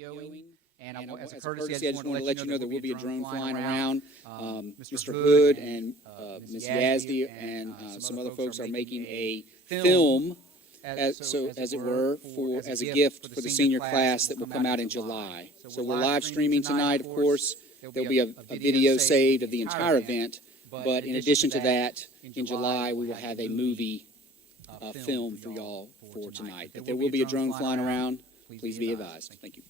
videoing. And as as a courtesy, I just want to let you know there will be a drone flying around. Mr. Hood Hood and Ms. Yazdi and some other folks are making a film, as it were, as a gift for the senior class that will come out in July. So we're live streaming tonight, of course. There'll be a video saved of the entire event. But in addition to that, in July, we will have a movie film for y'all for tonight. But there will be a drone flying around. Please be advised. Thank you.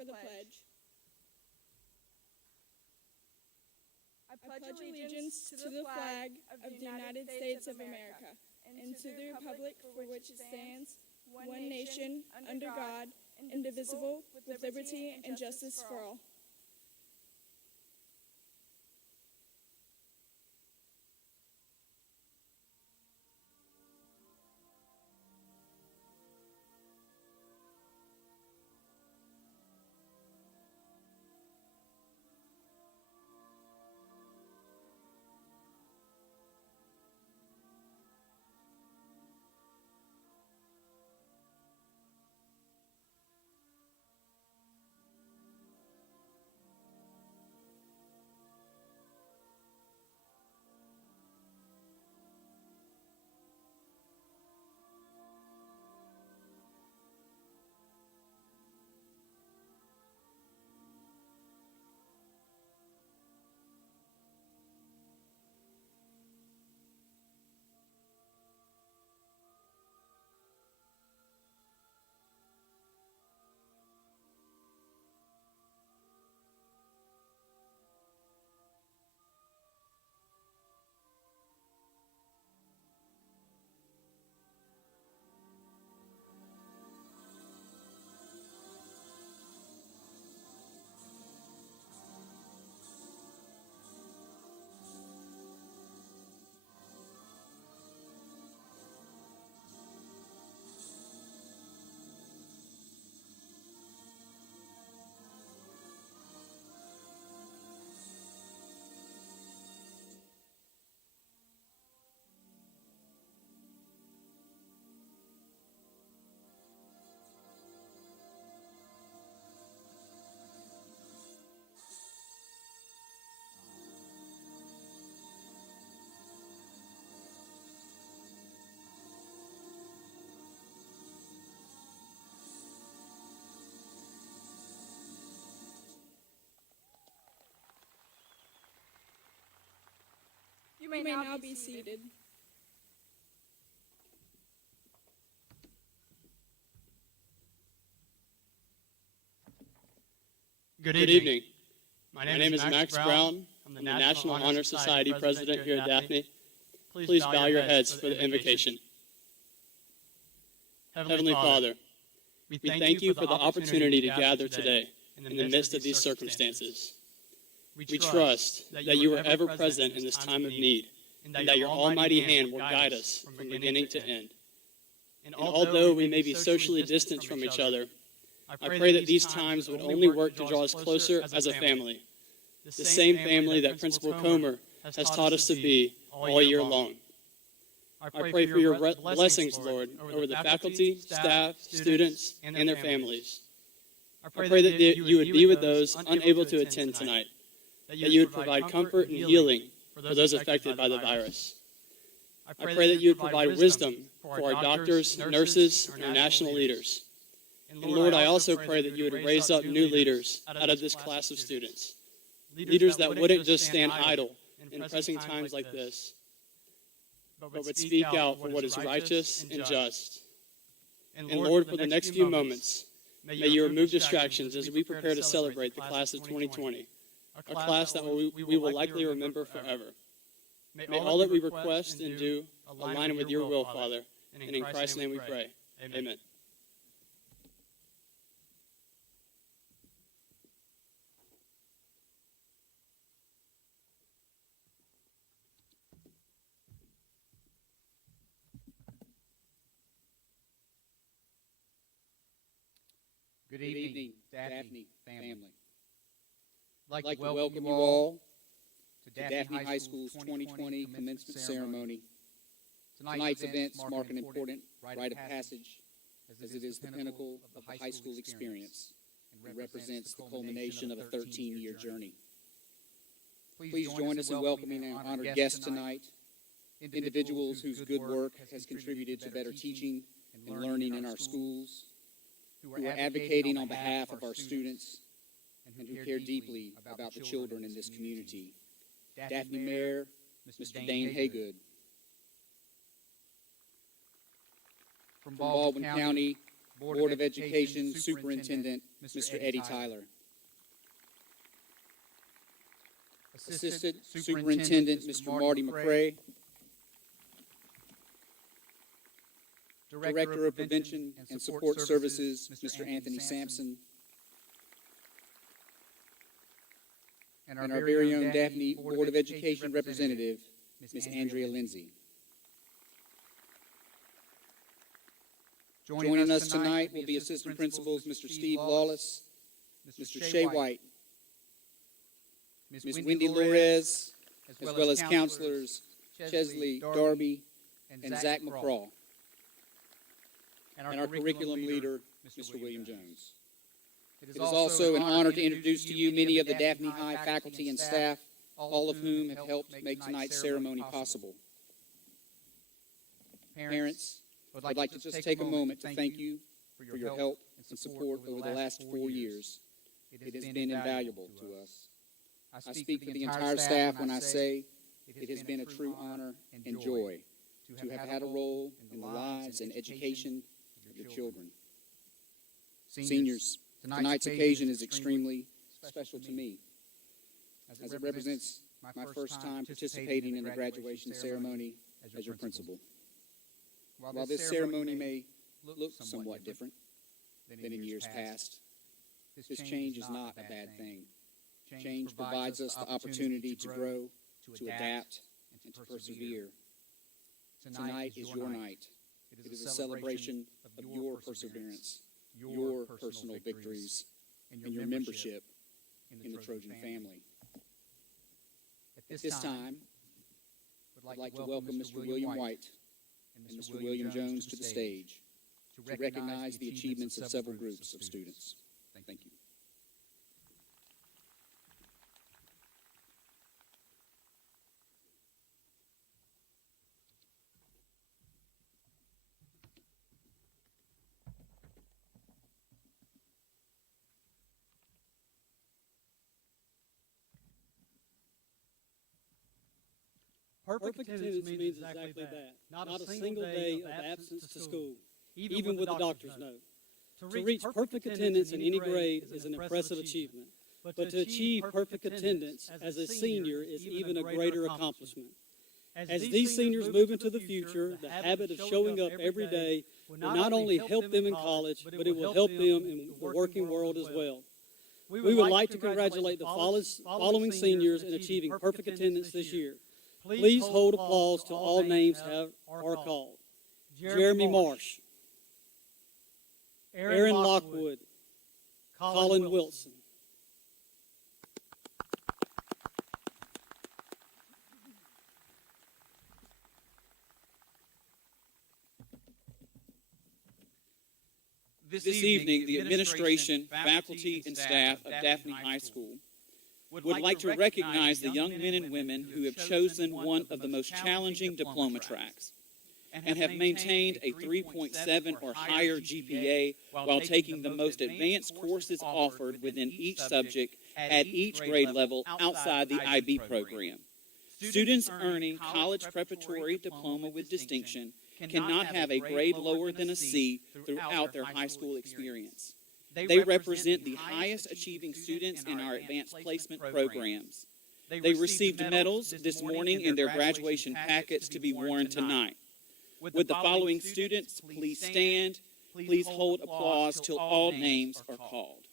for the pledge. I pledge allegiance to the flag of the United States of America and to the republic for which it stands, one nation, under God, indivisible, with liberty and justice for all. You may now be seated. Good evening. My name is Max Brown. I'm the National Honor Society President here at Daphne. Please bow your heads for the invocation. Heavenly Father, we thank you for the opportunity to gather today in the midst of these circumstances. We trust that you are ever present in this time of need, and that your almighty hand will guide us from beginning to end. And although we may be socially distanced from each other, I pray that these times would only work to draw us closer as a family, the same family that Principal Comer has taught us to be all year long. I pray for your blessings, Lord, over the faculty, staff, students, and their families. I pray that you would be with those unable to attend tonight, that you would provide comfort and healing for those affected by the virus. I pray that you would provide wisdom for our doctors, nurses, and our national leaders. And Lord, I also pray that you would raise up new leaders out of this class of students, leaders that wouldn't just stand idle in pressing times like this, but would speak out for what is righteous and just. And Lord, for the next few moments, may you remove distractions as we prepare to celebrate the class of 2020, a class that we will likely remember forever. May all that we request and do align with your will, Father, and in Christ's name we pray. Amen. Good evening, Daphne family. I'd like to welcome you all to Daphne High School's 2020 commencement ceremony. Tonight's events mark an important rite of passage, as it is the pinnacle of the high school experience and represents the culmination of a 13-year journey. Please join us in welcoming our honored guests tonight, individuals whose good work has contributed to better teaching and learning in our schools, who are advocating on behalf of our students, and who care deeply about the children in this community. Daphne Mayor, Mr. Dane Haygood. From Baldwin County, Board of Education Superintendent, Mr. Eddie Tyler. Assistant Superintendent, Mr. Marty McCray. Director of Prevention and Support Services, Mr. Anthony Sampson. And our very own Daphne Board of Education representative, Ms. Andrea Lindsay. Joining us tonight will be Assistant Principals Mr. Steve Lawless, Mr. Shea White, Ms. Wendy Lorez, as well as counselors Chesley Darby and Zach McCraw, and our curriculum leader, Mr. William Jones. It is also an honor to introduce to you many of the Daphne High faculty and staff, all of whom have helped make tonight's ceremony possible. Parents, I'd like to just take a moment to thank you for your help and support over the last 4 years. It has been invaluable to us. I speak for the entire staff when I say it has been a true honor and joy to have had a role in the lives and education of your children. Seniors, tonight's occasion is extremely special to me, as it represents my first time participating in the graduation ceremony as your principal. While this ceremony may look somewhat different than in years past, this change is not a bad thing. Change provides us the opportunity to grow, to adapt, and to persevere. Tonight is your night. It is a celebration of your perseverance, your personal victories, and your membership in the Trojan family. At this time, I'd like to welcome Mr. William White and Mr. William Jones to the stage to recognize the achievements of several groups of students. Thank you. Perfect attendance means exactly that. Not a single day of absence to school, even with the doctor's note. To reach perfect attendance in any grade is an impressive achievement, but to achieve perfect attendance as a senior is even a greater accomplishment. As these seniors move into the future, the habit of showing up every day will not only help them in college, but it will help them in the working world as well. We would like to congratulate the following seniors in achieving perfect attendance this year. Please hold applause till all names are called. Jeremy Marsh, Aaron Lockwood, Colin Wilson. This evening, the administration, faculty, and staff of Daphne High School would like to recognize the young men and women who have chosen one of the most challenging diploma tracks and have maintained a 3.7 or higher GPA while taking the most advanced courses offered within each subject at each grade level outside the IB program. Students earning college preparatory diploma with distinction cannot have a grade lower than a C throughout their high school experience. They represent the highest achieving students in our advanced placement programs. They received medals this morning in their graduation packets to be worn tonight. Would the following students please stand? Please hold applause till all names are called.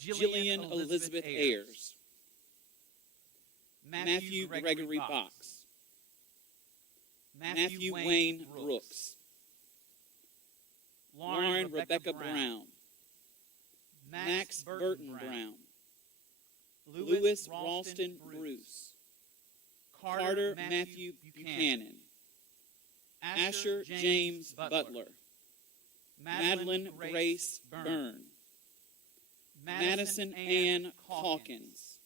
Jillian Elizabeth Ayers. Matthew Gregory Box. Matthew Wayne Brooks. Lauren Rebecca Brown. Max Burton Brown. Lewis Ralston Bruce. Carter Matthew Buchanan. Asher James Butler. Madeline Grace Byrne. Madison Ann Hawkins.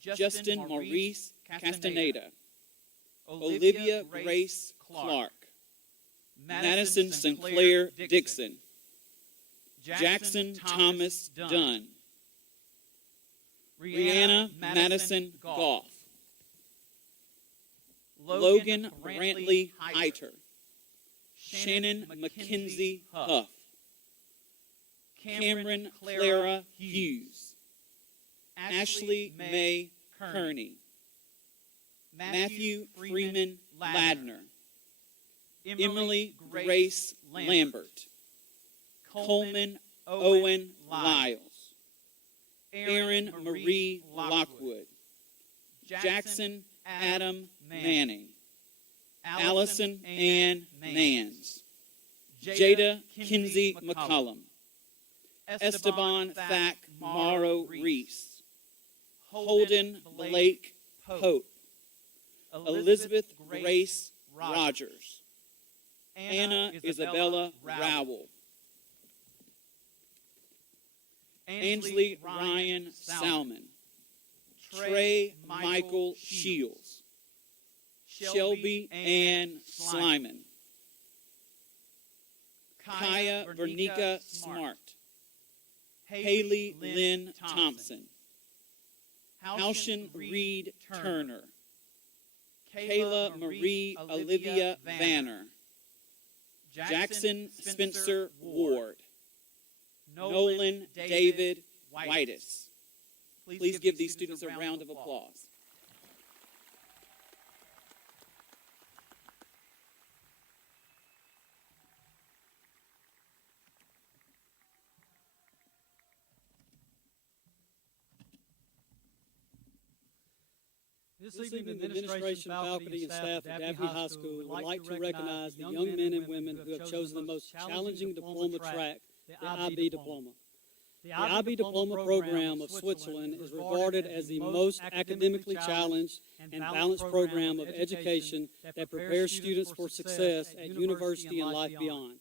Justin Maurice Castaneda. Olivia Grace Clark. Madison Sinclair Dixon. Jackson Thomas Dunn. Rihanna Madison Goff. Logan Brantley Heiter, Shannon Mackenzie Huff, Cameron Clara Hughes, Ashley May Kearney, Matthew Freeman Ladner, Emily Grace Lambert, Coleman Owen Lyles, Aaron Marie Lockwood, Jackson Adam Manning, Allison Ann Mans, Jada Kinsey McCullum, Esteban Thack Morrow Reese, Holden Blake Pope, Elizabeth Grace Rogers, Anna Isabella Rowell, Ainsley Ryan Salmon, Trey Michael Shields, Shelby Ann Slyman, Kaya Vernica Smart, Haley Lynn Thompson, Halshan Reed Turner, Kayla Marie Olivia Vanner, Jackson Spencer Ward, Nolan David Whitus. Please give these students a round of applause. This evening, the administration, faculty, and staff at Daphne High School would like to recognize the young men and women who have chosen the most challenging diploma track, the IB Diploma. The IB Diploma program of Switzerland is regarded as the most academically challenged and balanced program of education that prepares students for success at university and life beyond.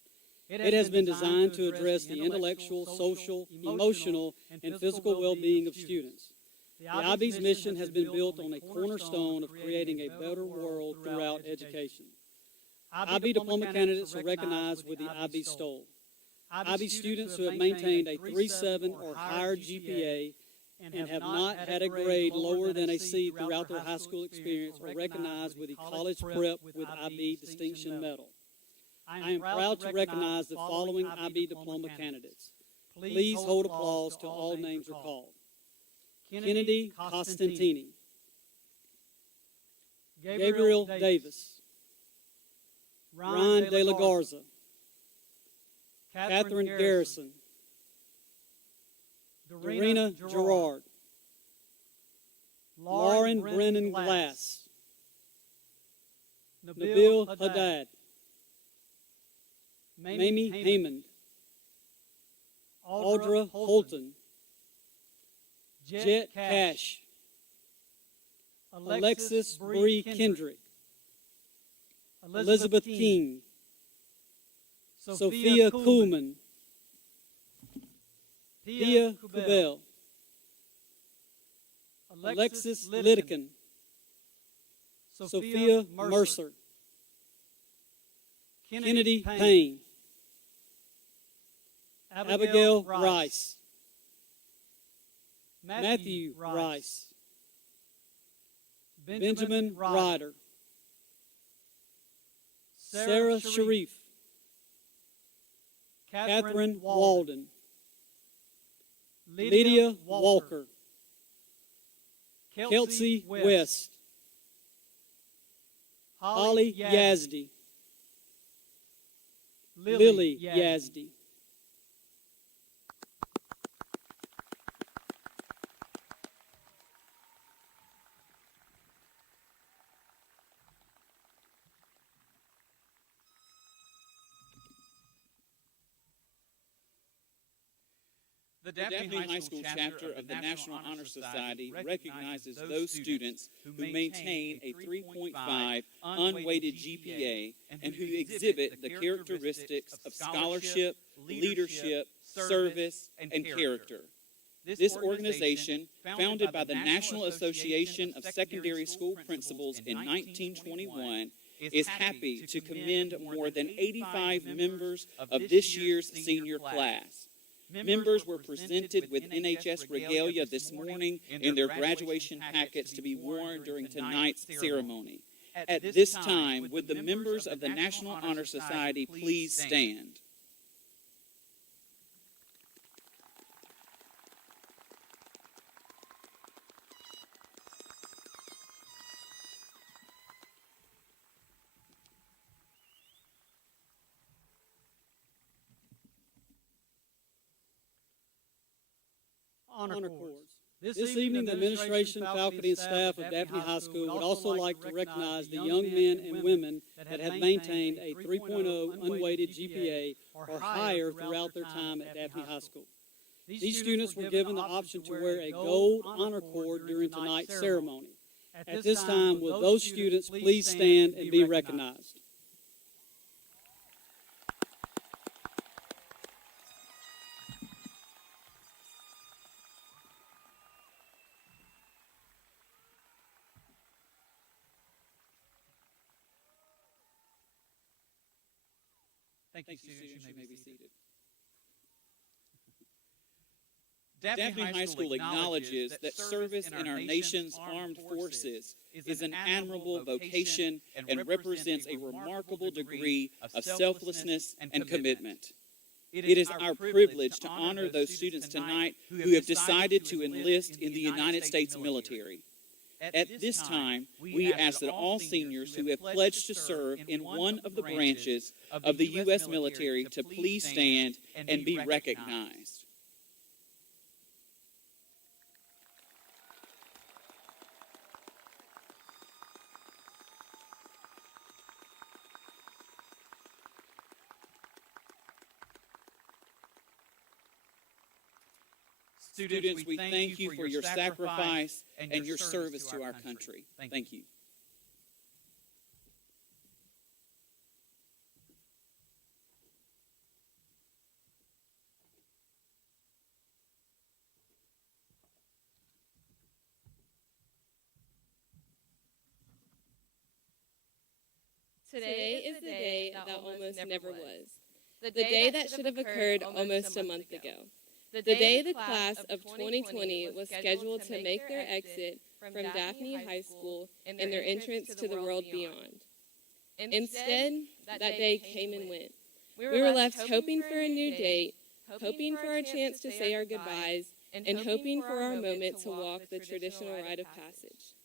It has been designed to address the intellectual, social, emotional, and physical well-being of students. The IB's mission has been built on a cornerstone of creating a better world throughout education. IB Diploma candidates are recognized with the IB Stole. IB students who have maintained a 3.7 or higher GPA and have not had a grade lower than a C throughout their high school experience are recognized with the College Prep with IB Distinction Medal. I am proud to recognize the following IB Diploma candidates. Please hold applause till all names are called. Kennedy Costantini, Gabriel Davis, Ryan De La Garza, Catherine Garrison, Dorena Gerard, Lauren Brennan Glass, Nabil Haddad, Mamie Haymond, Audra Holton, Jet Cash, Alexis Bree Kendrick, Elizabeth King, Sophia Kuhlman, Pia Kubel, Alexis Litteken, Sophia Mercer, Kennedy Payne, Abigail Rice, Matthew Rice, Benjamin Ryder, Sarah Sharif, Catherine Walden, Lydia Walker, Kelsey West, Holly Yazdi, Lily Yazdi. The Daphne High School chapter of the National Honor Society recognizes those students who maintain a 3.5 unweighted GPA and who exhibit the characteristics of scholarship, leadership, service, and character. This organization, founded by the National Association of Secondary School Principals in 1921, is happy to commend more than 85 members of this year's senior class. Members were presented with NHS regalia this morning in their graduation packets to be worn during tonight's ceremony. At this time, would the members of the National Honor Society please stand? Honor Corps. This evening, the administration, faculty, and staff of Daphne High School would also like to recognize the young men and women that have maintained a 3.0 unweighted GPA or higher throughout their time at Daphne High School. These students were given the option to wear a gold honor cord during tonight's ceremony. At this time, will those students please stand and be recognized? Thank you, students. You may be seated. Daphne High School acknowledges that service in our nation's armed forces is an admirable vocation and represents a remarkable degree of selflessness and commitment. It is our privilege to honor those students tonight who have decided to enlist in the United States military. At this time, we ask that all seniors who have pledged to serve in one of the branches of the U.S. military to please stand and be recognized. Students, we thank you for your sacrifice and your service to our country. Thank you. Today is the day that almost never was. The day that should have occurred almost a month ago. The day the class of 2020 was scheduled to make their exit from Daphne High School and their entrance to the world beyond. Instead, that day came and went. We were left hoping for a new date, hoping for our chance to say our goodbyes, and hoping for our moment to walk the traditional rite of passage.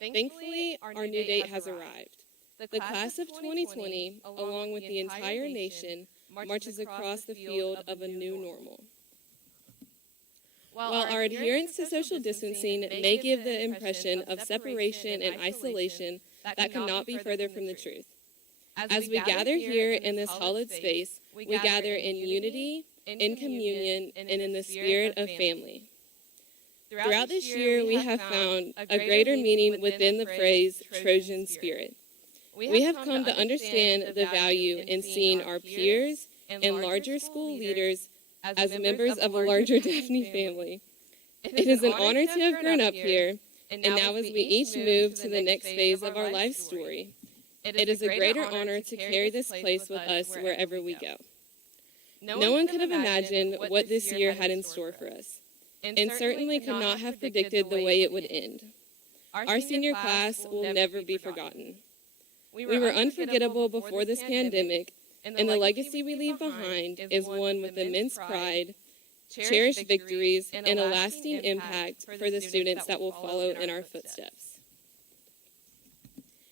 Thankfully, our new date has arrived. The class of 2020, along with the entire nation, marches across the field of a new normal. While our adherence to social distancing may give the impression of separation and isolation, that cannot be further from the truth. As we gather here in this hallowed space, we gather in unity, in communion, and in the spirit of family. Throughout this year, we have found a greater meaning within the phrase Trojan spirit. We have come to understand the value in seeing our peers and larger school leaders as members of a larger Daphne family. It is an honor to have grown up here, and now as we each move to the next phase of our life story, it is a greater honor to carry this place with us wherever we go. No one could have imagined what this year had in store for us, and certainly could not have predicted the way it would end. Our senior class will never be forgotten. We were unforgettable before this pandemic, and the legacy we leave behind is one with immense pride, cherished victories, and a lasting impact for the students that will follow in our footsteps.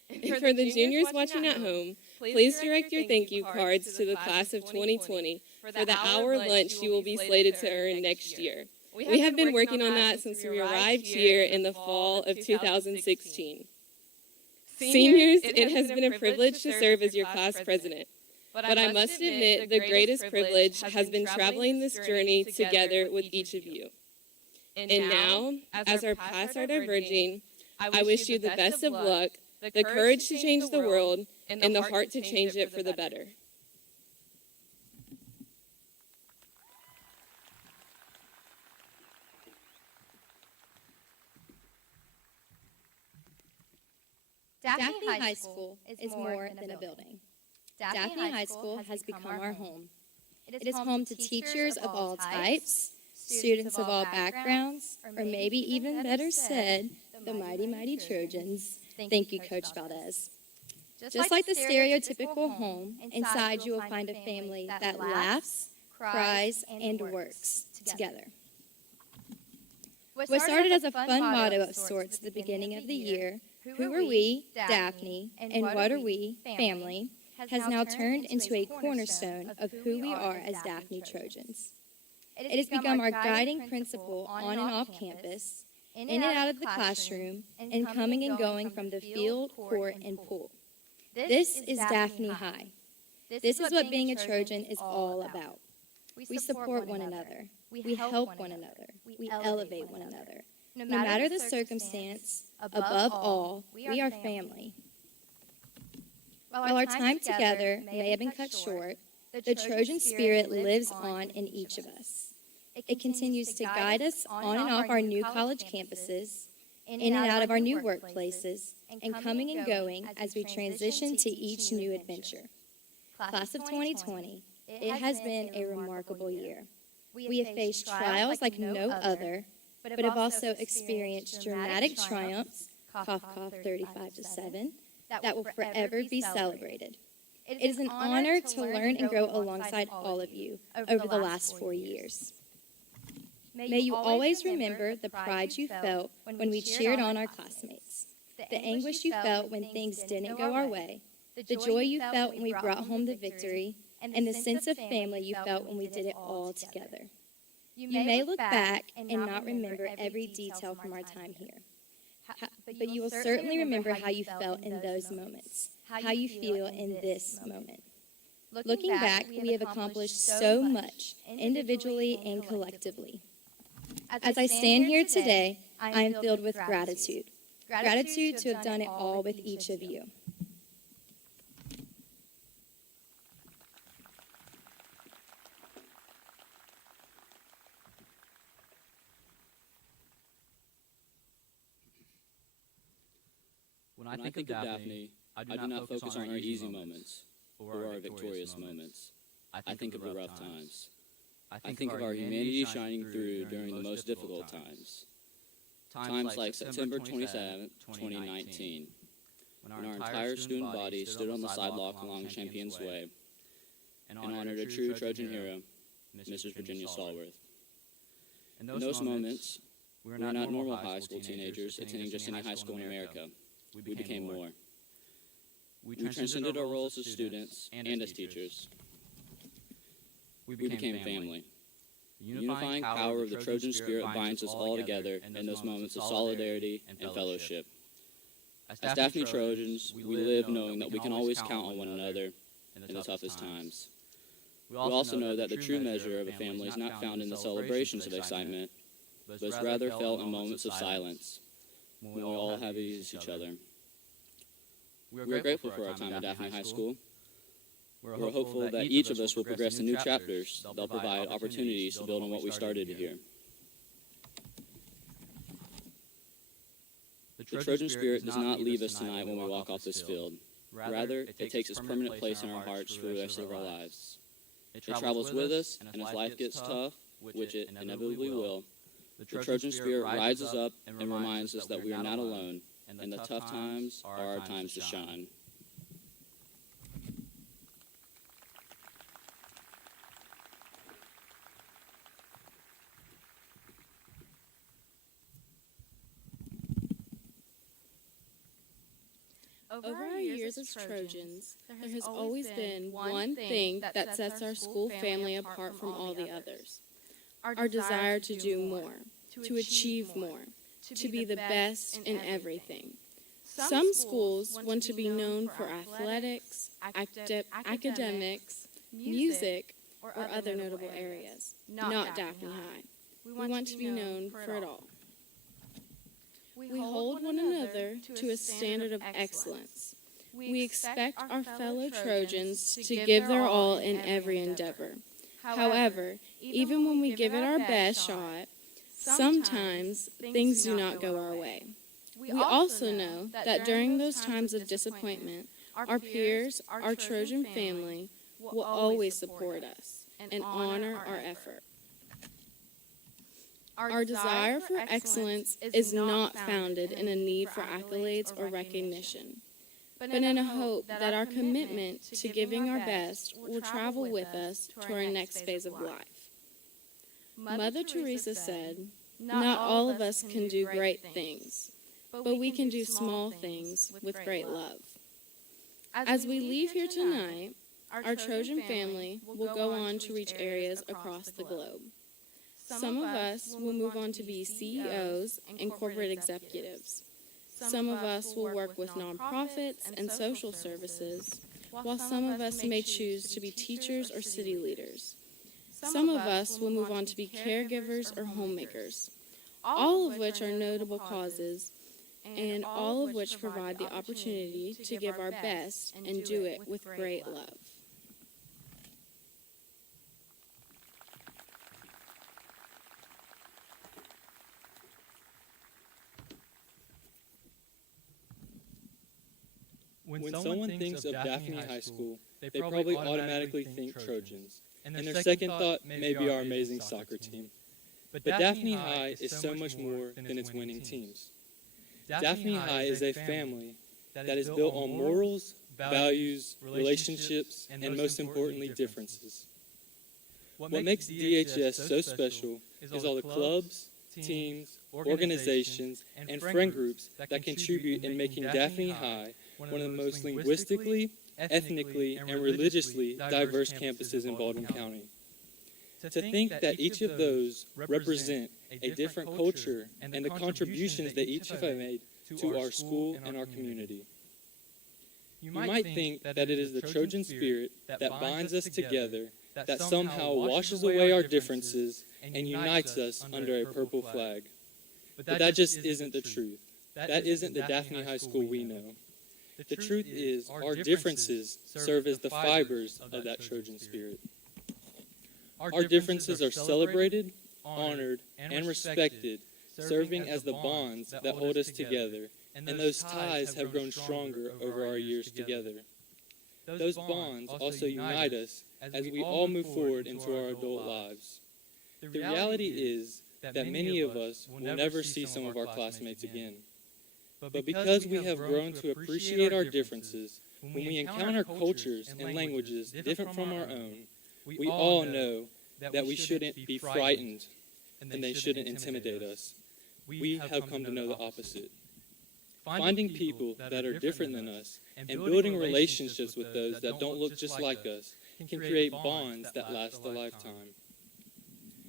And for the juniors watching at home, please direct your thank you cards to the class of 2020 for the hour lunch you will be slated to earn next year. We have been working on that since we arrived here in the fall of 2016. Seniors, it has been a privilege to serve as your class president. But I must admit the greatest privilege has been traveling this journey together with each of you. And now, as our paths are diverging, I wish you the best of luck, the courage to change the world, and the heart to change it for the better. Daphne High School is more than a building. Daphne High School has become our home. It is home to teachers of all types, students of all backgrounds, or maybe even better said, the mighty, mighty Trojans. Thank you, Coach Valdez. Just like the stereotypical home, inside you will find a family that laughs, cries, and works together. What started as a fun motto of sorts at the beginning of the year, "Who are we, Daphne, and what are we, family," has now turned into a cornerstone of who we are as Daphne Trojans. It has become our guiding principle on and off campus, in and out of the classroom, and coming and going from the field, court, and pool. This is Daphne High. This is what being a Trojan is all about. We support one another. We help one another. We elevate one another. No matter the circumstance, above all, we are family. While our time together may have been cut short, the Trojan spirit lives on in each of us. It continues to guide us on and off our new college campuses, in and out of our new workplaces, and coming and going as we transition to each new adventure. Class of 2020, it has been a remarkable year. We have faced trials like no other, but have also experienced dramatic triumphs, cough, cough, 35-7, that will forever be celebrated. It is an honor to learn and grow alongside all of you over the last 4 years. May you always remember the pride you felt when we cheered on our classmates, the anguish you felt when things didn't go our way, the joy you felt when we brought home the victory, and the sense of family you felt when we did it all together. You may look back and not remember every detail from our time here, but you will certainly remember how you felt in those moments, how you feel in this moment. Looking back, we have accomplished so much, individually and collectively. As I stand here today, I am filled with gratitude. Gratitude to have done it all with each of you. When I think of Daphne, I do not focus on our easy moments or our victorious moments. I think of the rough times. I think of our humanity shining through during the most difficult times. Times like September 27, 2019, when our entire student body stood on the sidewalk along Champion's Way and honored a true Trojan hero, Mrs. Virginia Stallworth. In those moments, we were not normal high school teenagers attending just any high school in America. We became more. We transcended our roles as students and as teachers. We became family. The unifying power of the Trojan spirit binds us all together in those moments of solidarity and fellowship. As Daphne Trojans, we live knowing that we can always count on one another in the toughest times. We also know that the true measure of a family is not found in the celebrations of excitement, but is rather felt in moments of silence, when we all have each other. We are grateful for our time at Daphne High School. We're hopeful that each of us will progress in new chapters that'll provide opportunities to build on what we started here. The Trojan spirit does not leave us tonight when we walk off this field. Rather, it takes its permanent place in our hearts for the rest of our lives. It travels with us, and as life gets tough, which it inevitably will, the Trojan spirit rises up and reminds us that we are not alone, and the tough times are our times to shine. Over our years as Trojans, there has always been one thing that sets our school family apart from all the others. Our desire to do more, to achieve more, to be the best in everything. Some schools want to be known for athletics, academics, music, or other notable areas. Not Daphne High. We want to be known for it all. We hold one another to a standard of excellence. We expect our fellow Trojans to give their all in every endeavor. However, even when we give it our best shot, sometimes things do not go our way. We also know that during those times of disappointment, our peers, our Trojan family, will always support us and honor our effort. Our desire for excellence is not founded in a need for accolades or recognition, but in a hope that our commitment to giving our best will travel with us to our next phase of life. Mother Teresa said, "Not all of us can do great things, but we can do small things with great love." As we leave here tonight, our Trojan family will go on to reach areas across the globe. Some of us will move on to be CEOs and corporate executives. Some of us will work with nonprofits and social services, while some of us may choose to be teachers or city leaders. Some of us will move on to be caregivers or homemakers, all of which are notable causes, and all of which provide the opportunity to give our best and do it with great love. When someone thinks of Daphne High School, they probably automatically think Trojans, and their second thought may be our amazing soccer team. But Daphne High is so much more than its winning teams. Daphne High is a family that is built on morals, values, relationships, and most importantly, differences. What makes DHS so special is all the clubs, teams, organizations, and friend groups that contribute in making Daphne High one of the most linguistically, ethnically, and religiously diverse campuses in Baldwin County. To think that each of those represent a different culture and the contributions that each have made to our school and our community. You might think that it is the Trojan spirit that binds us together, that somehow washes away our differences and unites us under a purple flag. But that just isn't the truth. That isn't the Daphne High School we know. The truth is, our differences serve as the fibers of that Trojan spirit. Our differences are celebrated, honored, and respected, serving as the bonds that hold us together, and those ties have grown stronger over our years together. Those bonds also unite us as we all move forward into our adult lives. The reality is that many of us will never see some of our classmates again. But because we have grown to appreciate our differences, when we encounter cultures and languages different from our own, we all know that we shouldn't be frightened and they shouldn't intimidate us. We have come to know the opposite. Finding people that are different than us and building relationships with those that don't look just like us can create bonds that last a lifetime.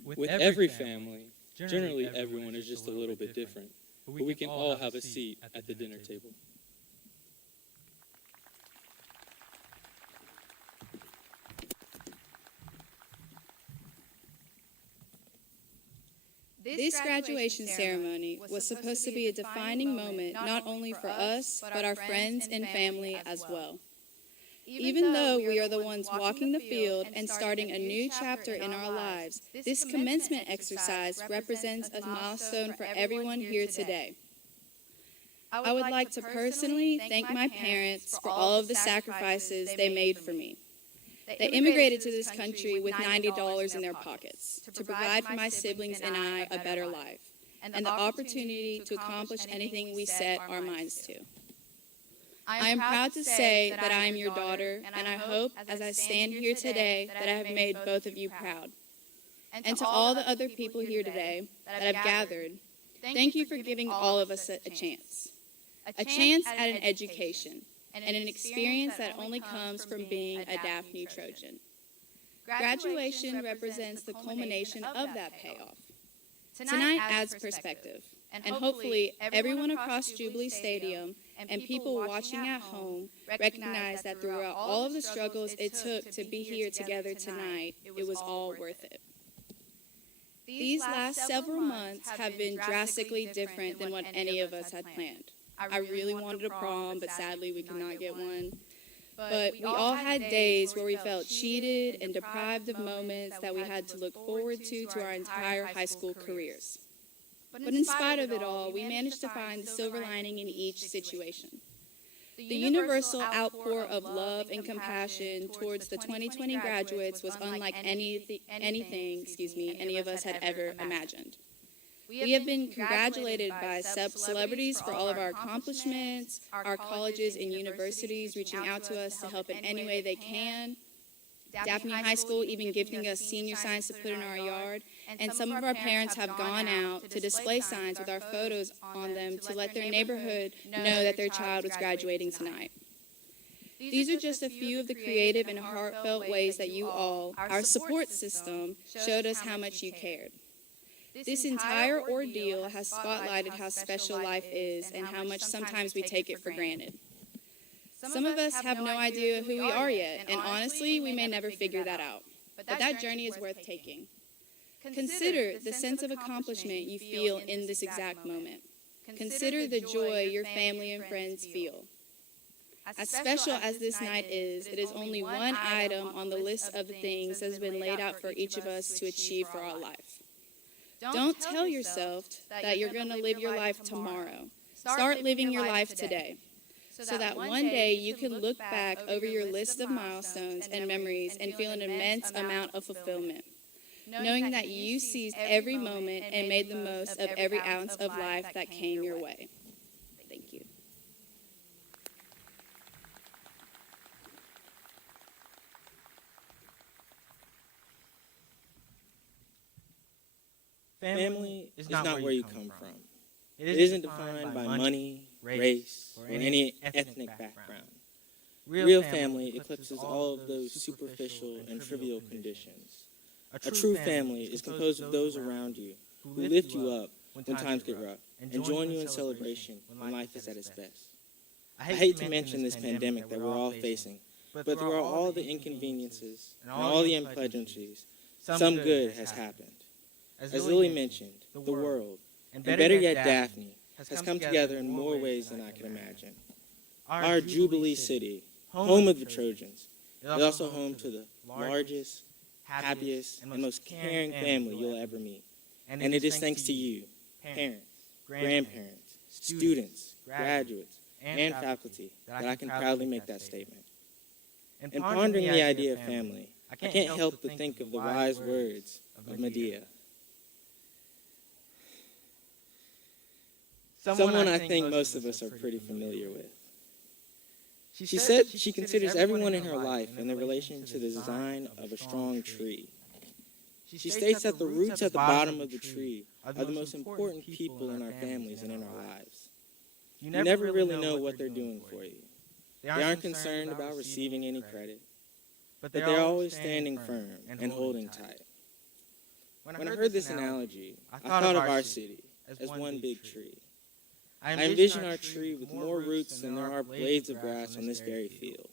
With every family, generally everyone is just a little bit different, but we can all have a seat at the dinner table. This graduation ceremony was supposed to be a defining moment not only for us, but our friends and family as well. Even though we are the ones walking the field and starting a new chapter in our lives, this commencement exercise represents a milestone for everyone here today. I would like to personally thank my parents for all of the sacrifices they made for me. They immigrated to this country with $90 in their pockets to provide for my siblings and I a better life and the opportunity to accomplish anything we set our minds to. I am proud to say that I am your daughter, and I hope as I stand here today that I have made both of you proud. And to all the other people here today that have gathered, thank you for giving all of us a chance. A chance at an education and an experience that only comes from being a Daphne Trojan. Graduation represents the culmination of that payoff. Tonight adds perspective, and hopefully everyone across Jubilee Stadium and people watching at home recognize that throughout all of the struggles it took to be here together tonight, it was all worth it. These last several months have been drastically different than what any of us had planned. I really wanted a prom, but sadly we could not get one. But we all had days where we felt cheated and deprived of moments that we had to look forward to our entire high school careers. But in spite of it all, we managed to find the silver lining in each situation. The universal outpour of love and compassion towards the 2020 graduates was unlike anything any of us had ever imagined. We have been congratulated by celebrities for all of our accomplishments, our colleges and universities reaching out to us to help in any way they can, Daphne High School even gifting us senior signs to put in our yard, and some of our parents have gone out to display signs with our photos on them to let their neighborhood know that their child was graduating tonight. These are just a few of the creative and heartfelt ways that you all, our support system, showed us how much you cared. This entire ordeal has spotlighted how special life is and how much sometimes we take it for granted. Some of us have no idea who we are yet, and honestly, we may never figure that out. But that journey is worth taking. Consider the sense of accomplishment you feel in this exact moment. Consider the joy your family and friends feel. As special as this night is, it is only one item on the list of the things that has been laid out for each of us to achieve for our life. Don't tell yourself that you're going to live your life tomorrow. Start living your life today, so that one day you can look back over your list of milestones and memories and feel an immense amount of fulfillment, knowing that you seized every moment and made the most of every ounce of life that came your way. Thank you. Family is not where you come from. It isn't defined by money, race, or any ethnic background. Real family eclipses all of those superficial and trivial conditions. A true family is composed of those around you who lift you up when times get rough and join you in celebration when life is at its best. I hate to mention this pandemic that we're all facing, but through all the inconveniences and all the unpleasantries, some good has happened. As Lily mentioned, the world, and better yet Daphne, has come together in more ways than I can imagine. Our Jubilee City, home of the Trojans, is also home to the largest, happiest, and most caring family you'll ever meet. And it is thanks to you, parents, grandparents, students, graduates, and faculty, that I can proudly make that statement. In pondering the idea of family, I can't help but think of the wise words of Medea. Someone I think most of us are pretty familiar with. She said she considers everyone in her life in the relation to the design of a strong tree. She states that the roots at the bottom of the tree are the most important people in our families and in our lives. You never really know what they're doing for you. They aren't concerned about receiving any credit, but they're always standing firm and holding tight. When I heard this analogy, I thought of our city as one big tree. I envision our tree with more roots than there are blades of grass on this very field.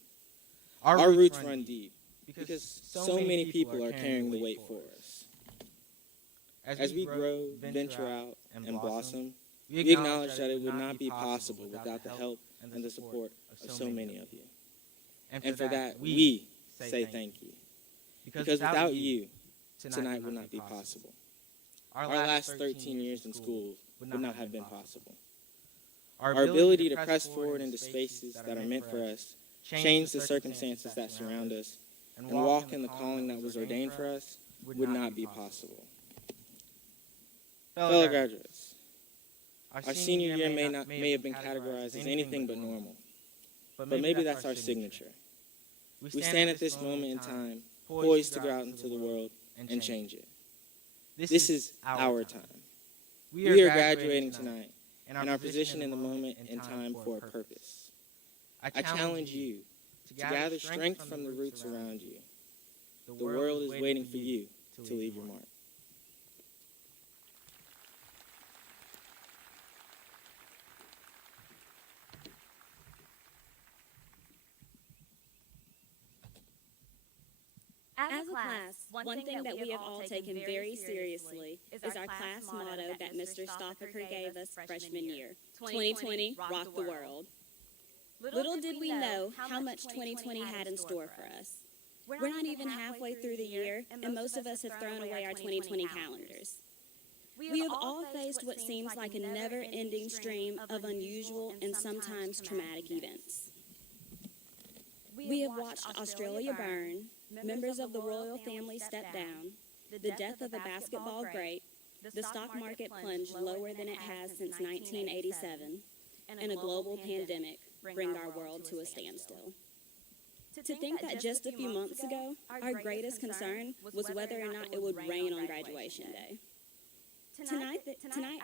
Our roots run deep because so many people are carrying the weight for us. As we grow, venture out, and blossom, we acknowledge that it would not be possible without the help and the support of so many of you. And for that, we say thank you. Because without you, tonight would not be possible. Our last 13 years in school would not have been possible. Our ability to press forward into spaces that are meant for us, change the circumstances that surround us, and walk in the calling that was ordained for us would not be possible. Fellow graduates, our senior year may have been categorized as anything but normal, but maybe that's our signature. We stand at this moment in time, poised to go out into the world and change it. This is our time. We are graduating tonight, and our position in the moment in time for a purpose. I challenge you to gather strength from the roots around you. The world is waiting for you to leave your mark. As a class, one thing that we have all taken very seriously is our class motto that Mr. Stoffaker gave us freshman year, 2020, rock the world. Little did we know how much 2020 had in store for us. We're not even halfway through the year, and most of us have thrown away our 2020 calendars. We have all faced what seems like a never-ending stream of unusual and sometimes traumatic events. We have watched Australia burn, members of the royal family step down, the death of a basketball great, The stock market plunged lower than it has since 1987, and a global pandemic bring our world to a standstill. To think that just a few months ago, our greatest concern was whether or not it would rain on graduation day. Tonight,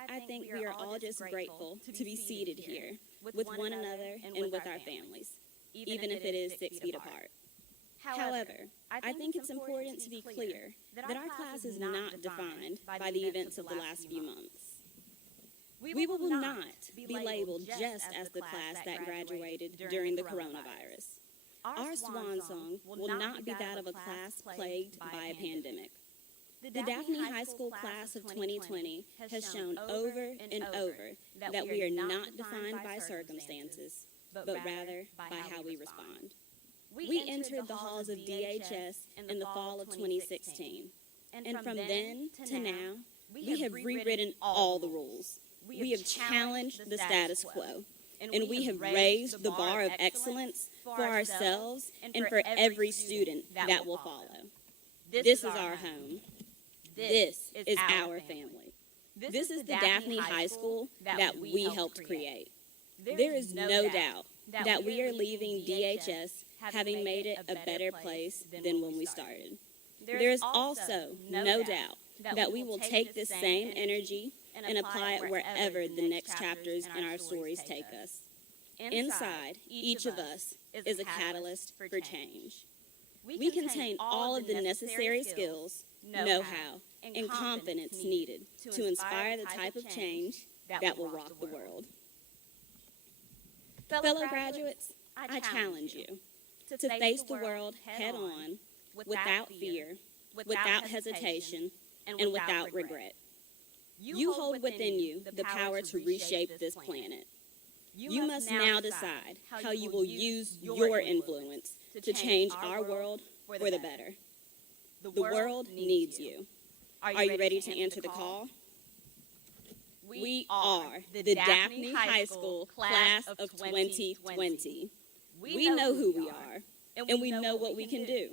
I think we are all just grateful to be seated here with one another and with our families, even if it is 6 feet apart. However, I think it's important to be clear that our class is not defined by the events of the last few months. We will not be labeled just as the class that graduated during the coronavirus. Our swan song will not be that of a class plagued by a pandemic. The Daphne High School class of 2020 has shown over and over that we are not defined by circumstances, but rather by how we respond. We entered the halls of DHS in the fall of 2016, and from then to now, we have rewritten all the rules. We have challenged the status quo, and we have raised the bar of excellence for ourselves and for every student that will follow. This is our home. This is our family. This is the Daphne High School that we helped create. There is no doubt that we are leaving DHS having made it a better place than when we started. There is also no doubt that we will take this same energy and apply it wherever the next chapters in our stories take us. Inside each of us is a catalyst for change. We contain all of the necessary skills, know-how, and confidence needed to inspire the type of change that will rock the world. Fellow graduates, I challenge you to face the world head-on, without fear, without hesitation, and without regret. You hold within you the power to reshape this planet. You must now decide how you will use your influence to change our world for the better. The world needs you. Are you ready to answer the call? We are the Daphne High School class of 2020. We know who we are, and we know what we can do.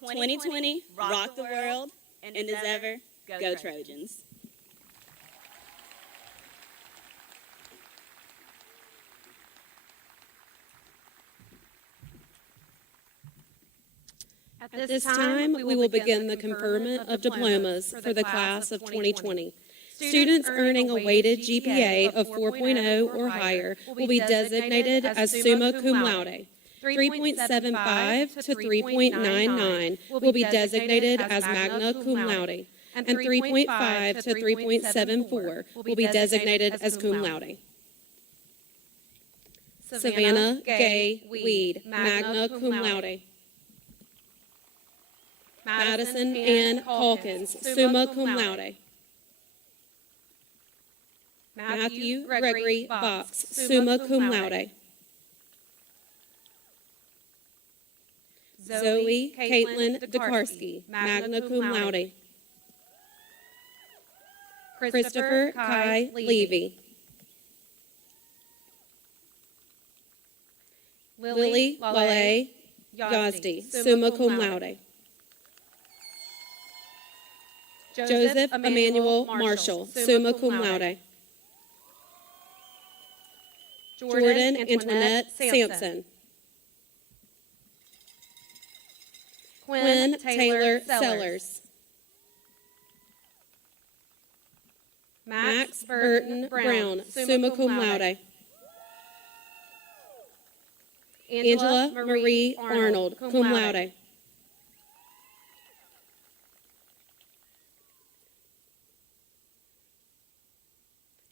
2020, rock the world, and as ever, go Trojans. At this time, we will begin the conferment of diplomas for the class of 2020. Students earning a weighted GPA of 4.0 or higher will be designated as summa cum laude. 3.75 to 3.99 will be designated as magna cum laude, and 3.5 to 3.74 will be designated as cum laude. Savannah Gay Weed, magna cum laude. Madison Ann Hawkins, summa cum laude. Matthew Gregory Box, summa cum laude. Zoe Caitlin Dekarsky, magna cum laude. Christopher Kai Levy. Lily Lale Yazdi, summa cum laude. Joseph Emmanuel Marshall, summa cum laude. Jordan Antoinette Sampson. Quinn Taylor Sellers. Max Burton Brown, summa cum laude. Angela Marie Arnold, cum laude.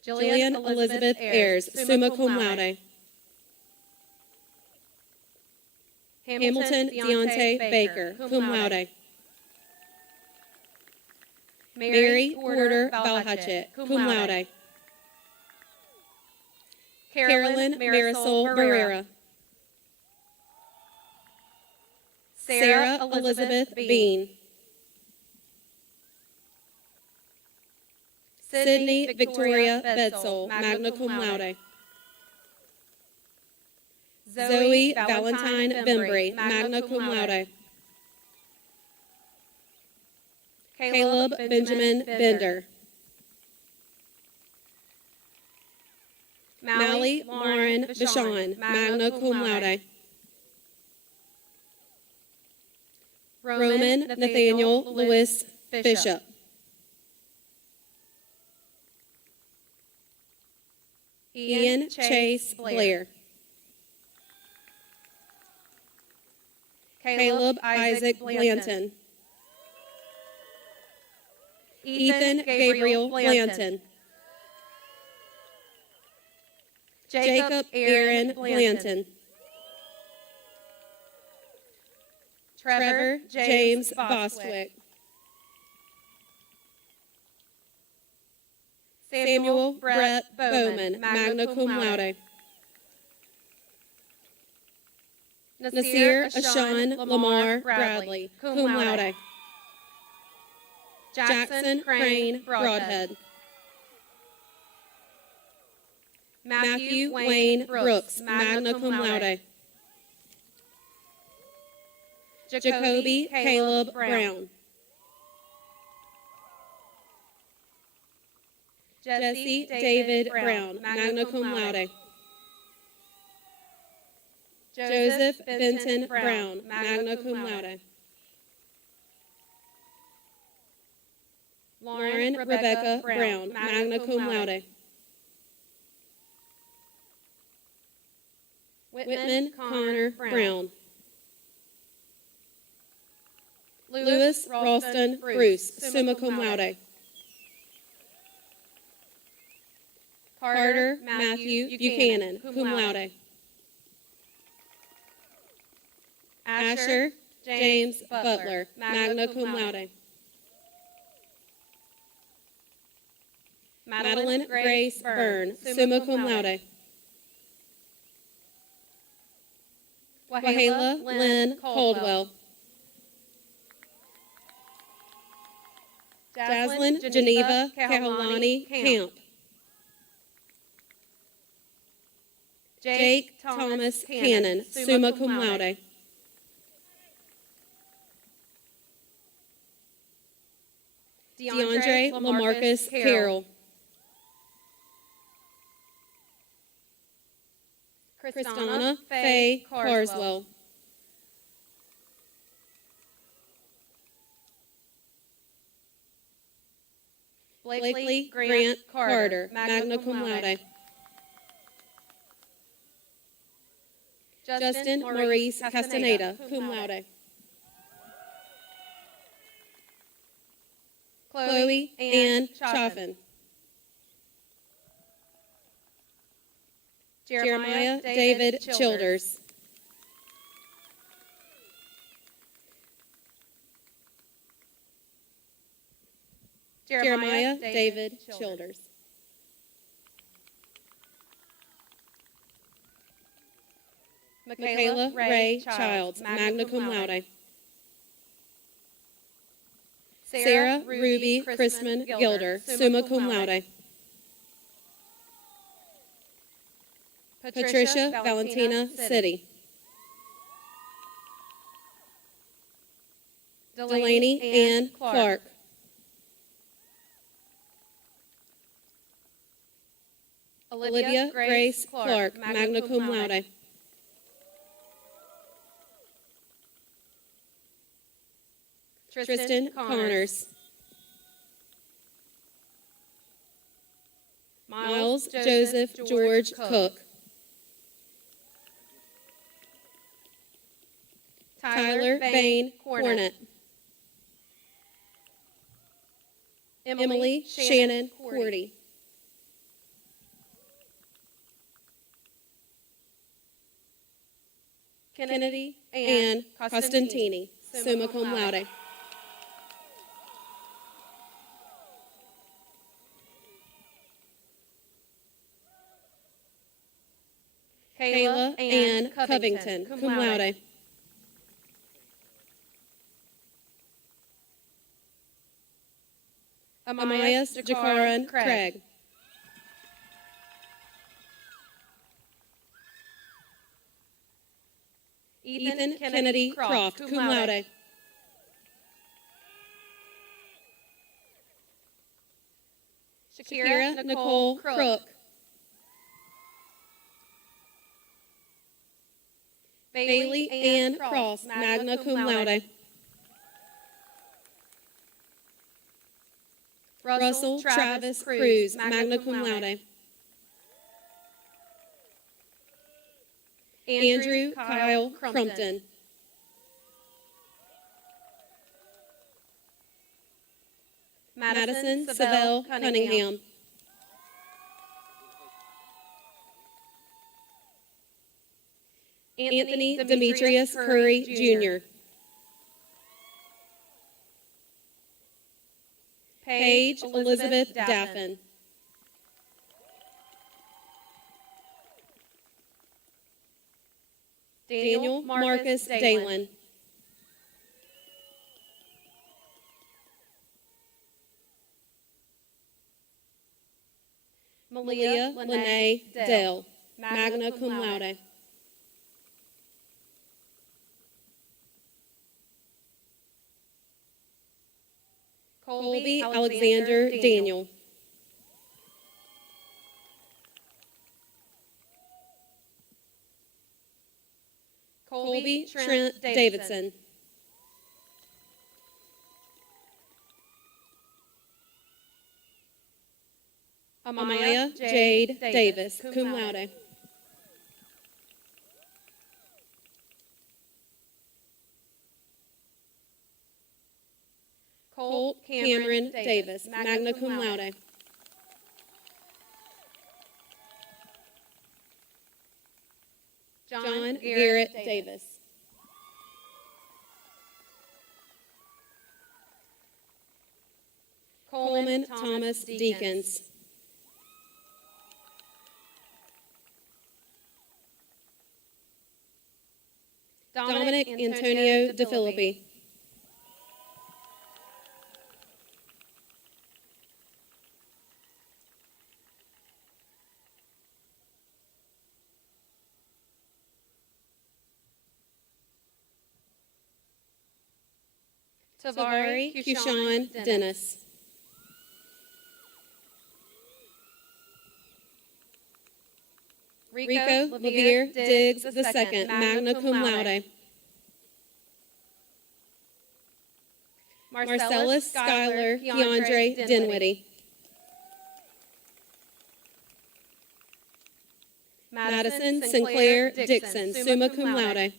Jillian Elizabeth Ayers, summa cum laude. Hamilton Deontay Baker, cum laude. Mary Porter Balhatchett, cum laude. Carolyn Marisol Barrera. Sarah Elizabeth Bean. Sydney Victoria Bedsole, magna cum laude. Zoe Valentine Bembry, magna cum laude. Caleb Benjamin Bender. Mally Lauren Vachon, magna cum laude. Roman Nathaniel Lewis Bishop. Ian Chase Blair. Caleb Isaac Blanton. Ethan Gabriel Blanton. Jacob Aaron Blanton. Trevor James Bostwick. Samuel Brett Bowman, magna cum laude. Nasir Ashan Lamar Bradley, cum laude. Jackson Crane Broadhead. Matthew Wayne Brooks, magna cum laude. Jacoby Caleb Brown. Jesse David Brown, magna cum laude. Joseph Benton Brown, magna cum laude. Lauren Rebecca Brown, magna cum laude. Whitman Connor Brown. Lewis Ralston Bruce, summa cum laude. Carter Matthew Buchanan, cum laude. Asher James Butler, magna cum laude. Madeline Grace Byrne, summa cum laude. Wahala Lynn Caldwell. Jaslyn Geneva Kahalani Camp. Jake Thomas Cannon, summa cum laude. DeAndre Lamarcus Carroll. Christina Faye Carswell. Blakely Grant Carter, magna cum laude. Justin Maurice Castaneda, cum laude. Chloe Ann Chaffin. Jeremiah David Childers. Jeremiah David Childers. Michaela Ray Childs, magna cum laude. Sarah Ruby Chrisman Gilder, summa cum laude. Patricia Valentina City. Delaney Ann Clark. Olivia Grace Clark, magna cum laude. Tristan Connors. Miles Joseph George Cook. Tyler Bain Cornett. Emily Shannon Cordy. Kennedy Ann Costantini, summa cum laude. Kayla Ann Covington, cum laude. Amias Jakaran Craig. Ethan Kennedy Croft, cum laude. Shakira Nicole Crook. Bailey Ann Cross, magna cum laude. Russell Travis Cruz, magna cum laude. Andrew Kyle Crumpton. Madison Savell Cunningham. Anthony Demetrius Curry, Jr. Paige Elizabeth Daffin. Daniel Marcus Dalen. Malia Lene Dell, magna cum laude. Colby Alexander Daniel. Colby Trent Davidson. Amaya Jade Davis, cum laude. Colt Cameron Davis, magna cum laude. John Garrett Davis. Coleman Thomas Deacons. Dominic Antonio DeFilippi. Tavari Kushan Dennis. Rico Lavier Diggs II, magna cum laude. Marcellus Schuyler Keandre Dinwiddie. Madison Sinclair Dixon, summa cum laude.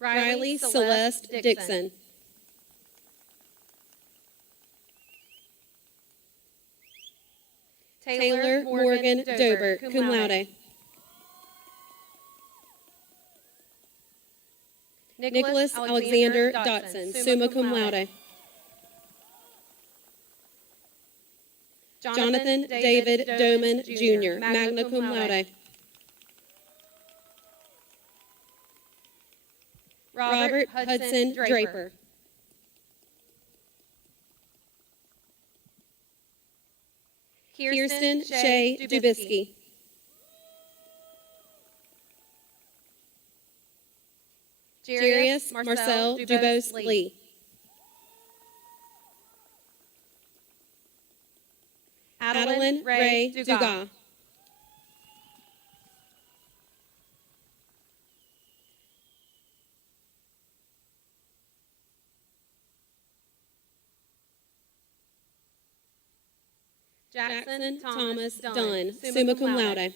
Riley Celeste Dixon. Taylor Morgan Dobert, cum laude. Nicholas Alexander Dotson, summa cum laude. Jonathan David Doman Jr., magna cum laude. Robert Hudson Draper. Kirsten Shea Dubisky. Jarius Marcel Dubose Lee. Adeline Ray Dugas. Jackson Thomas Dunn, summa cum laude.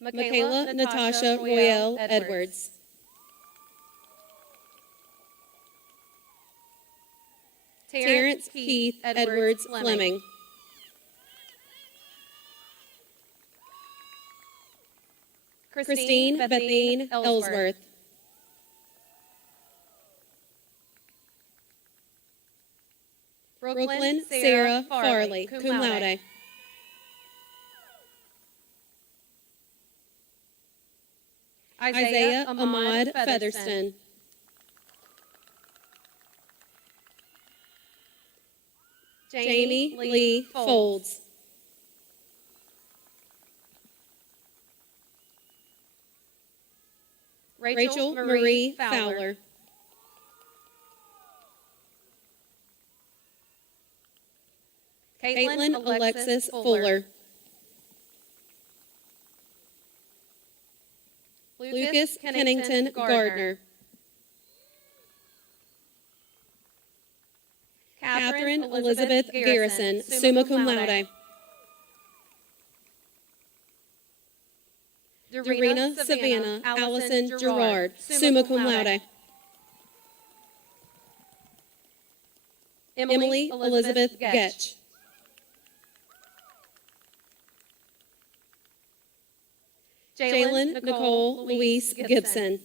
Michaela Natasha Royale Edwards. Terrence Keith Edwards Fleming. Christine Bethine Ellsworth. Brooklyn Sarah Farley, cum laude. Isaiah Ahmad Featherston. Jamie Lee Folds. Rachel Marie Fowler. Caitlin Alexis Fuller. Lucas Kennington Gardner. Catherine Elizabeth Garrison, summa cum laude. Dorena Savannah Allison Gerard, summa cum laude. Emily Elizabeth Getch. Jalen Nicole Louise Gibson.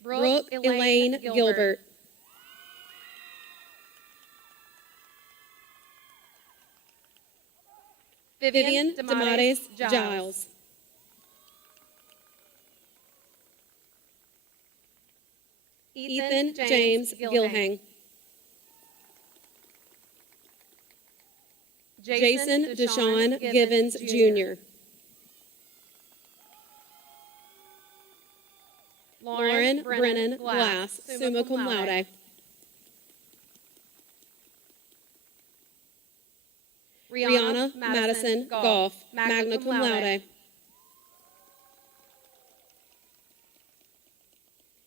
Brooke Elaine Gilbert. Vivian Damares Giles. Ethan James Gilhang. Jason Deshaun Givens Jr. Lauren Brennan Glass, summa cum laude. Rihanna Madison Goff, magna cum laude.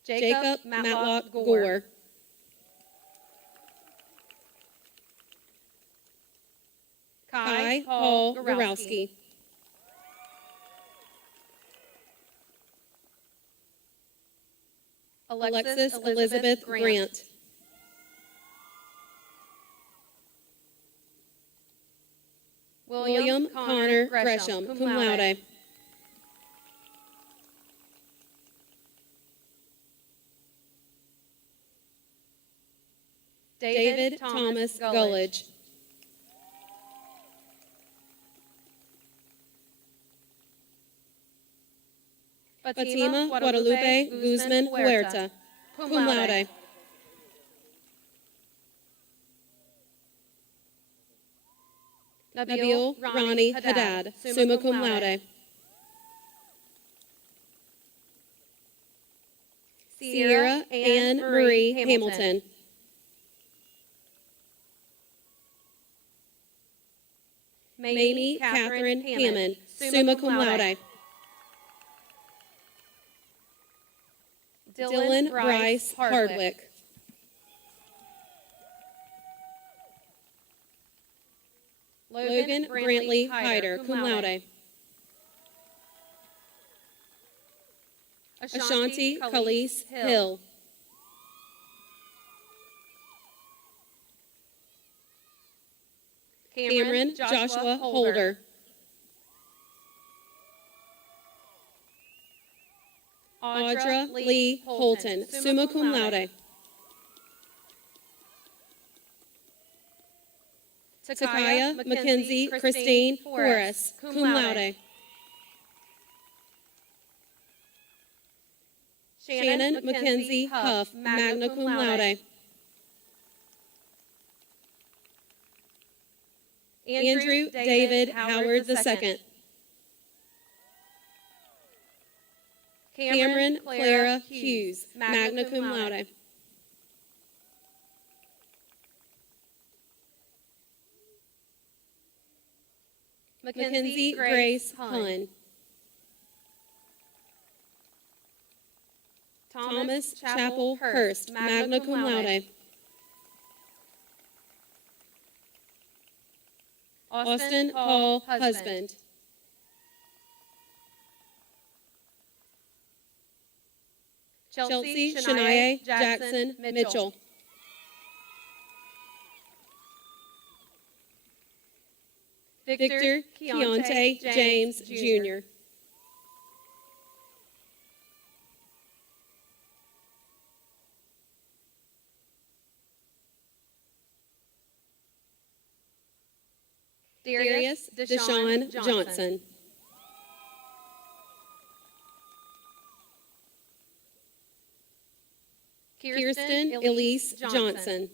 Jacob Matlock Gore. Kai Hall Gorowski. Alexis Elizabeth Grant. William Connor Gresham, cum laude. David Thomas Gullidge. Fatima Guadalupe Guzman Huerta, cum laude. Nabil Rani Haddad, summa cum laude. Sierra Ann Marie Hamilton. Mamie Catherine Hammond, summa cum laude. Dylan Bryce Hardwick. Logan Brantley Hyder, cum laude. Ashanti Khalees Hill. Cameron Joshua Holder. Audra Lee Holton, summa cum laude. Takaya Mackenzie Christine Forrest, cum laude. Shannon Mackenzie Huff, magna cum laude. Andrew David Howard II. Cameron Clara Hughes, magna cum laude. Mackenzie Grace Hunn. Thomas Chapel Hurst, magna cum laude. Austin Paul Husband. Chelsea Shania Jackson Mitchell. Victor Keontae James Jr. Darius Deshaun Johnson. Kirsten Elise Johnson.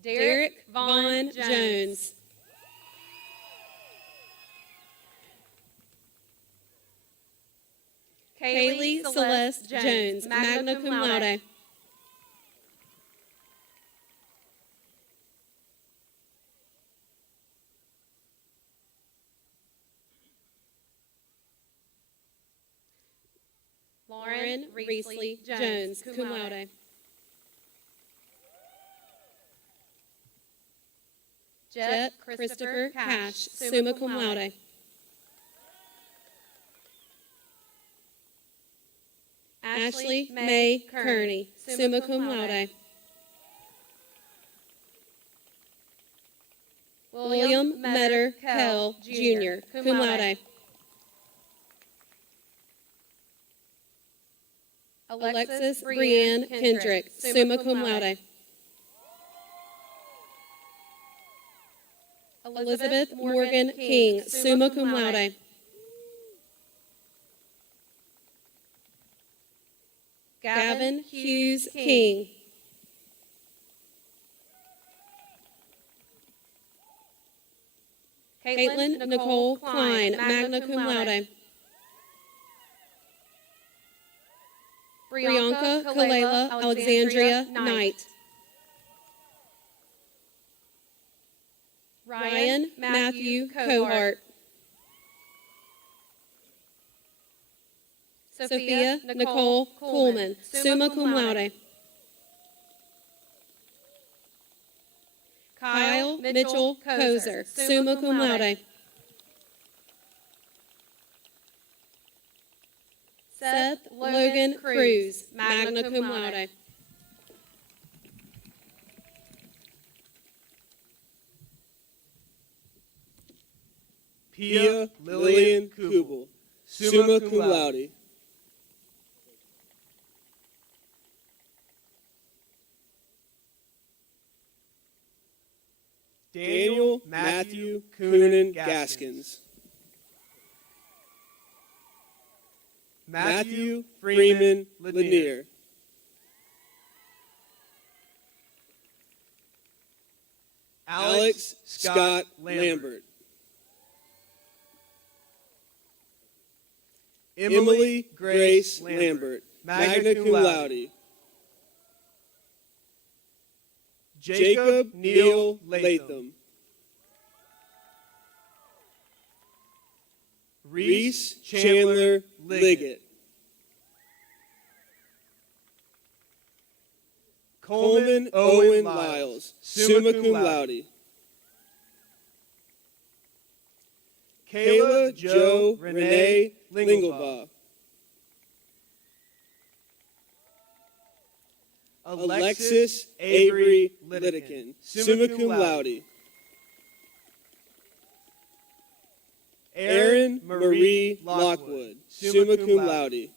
Derek Vaughn Jones. Kaylee Celeste Jones, magna cum laude. Lauren Reesley Jones, cum laude. Jet Christopher Cash, summa cum laude. Ashley May Kearney, summa cum laude. William Metter Kell, Jr., cum laude. Alexis Brianne Kendrick, summa cum laude. Elizabeth Morgan King, summa cum laude. Gavin Hughes King. Caitlin Nicole Klein, magna cum laude. Brianka Kalela Alexandria Knight. Ryan Matthew Cohart. Sophia Nicole Coolman, summa cum laude. Kyle Mitchell Kozer, summa cum laude. Seth Logan Cruz, magna cum laude. Pia Lillian Kubel, summa cum laude. Daniel Matthew Coonan Gaskins. Matthew Freeman Lanier. Alex Scott Lambert. Emily Grace Lambert, magna cum laude. Jacob Neal Latham. Reese Chandler Liggett. Coleman Owen Lyles, summa cum laude. Kayla Jo Renee Lingelbaugh. Alexis Avery Litteken, summa cum laude. Erin Marie Lockwood, summa cum laude.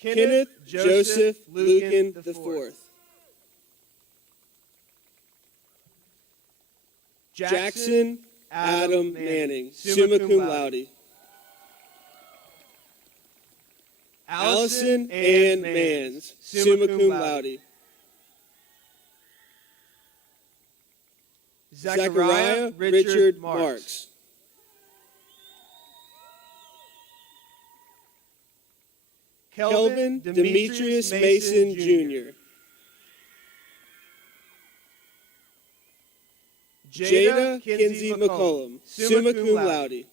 Kenneth Joseph Lucan IV. Jackson Adam Manning, summa cum laude. Allison Ann Mans, summa cum laude. Zachariah Richard Marks. Kelvin Demetrius Mason Jr. Jada Kinsey McCollum, summa cum laude.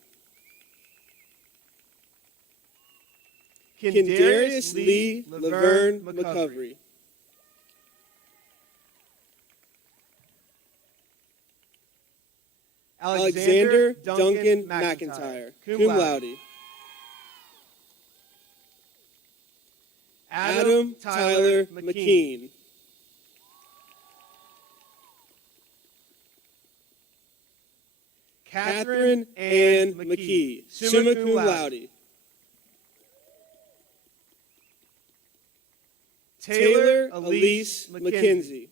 Kendarius Lee Laverne McCovery. Alexander Duncan McIntyre, cum laude. Adam Tyler McKean. Catherine Ann McKee, summa cum laude. Taylor Elise McKenzie.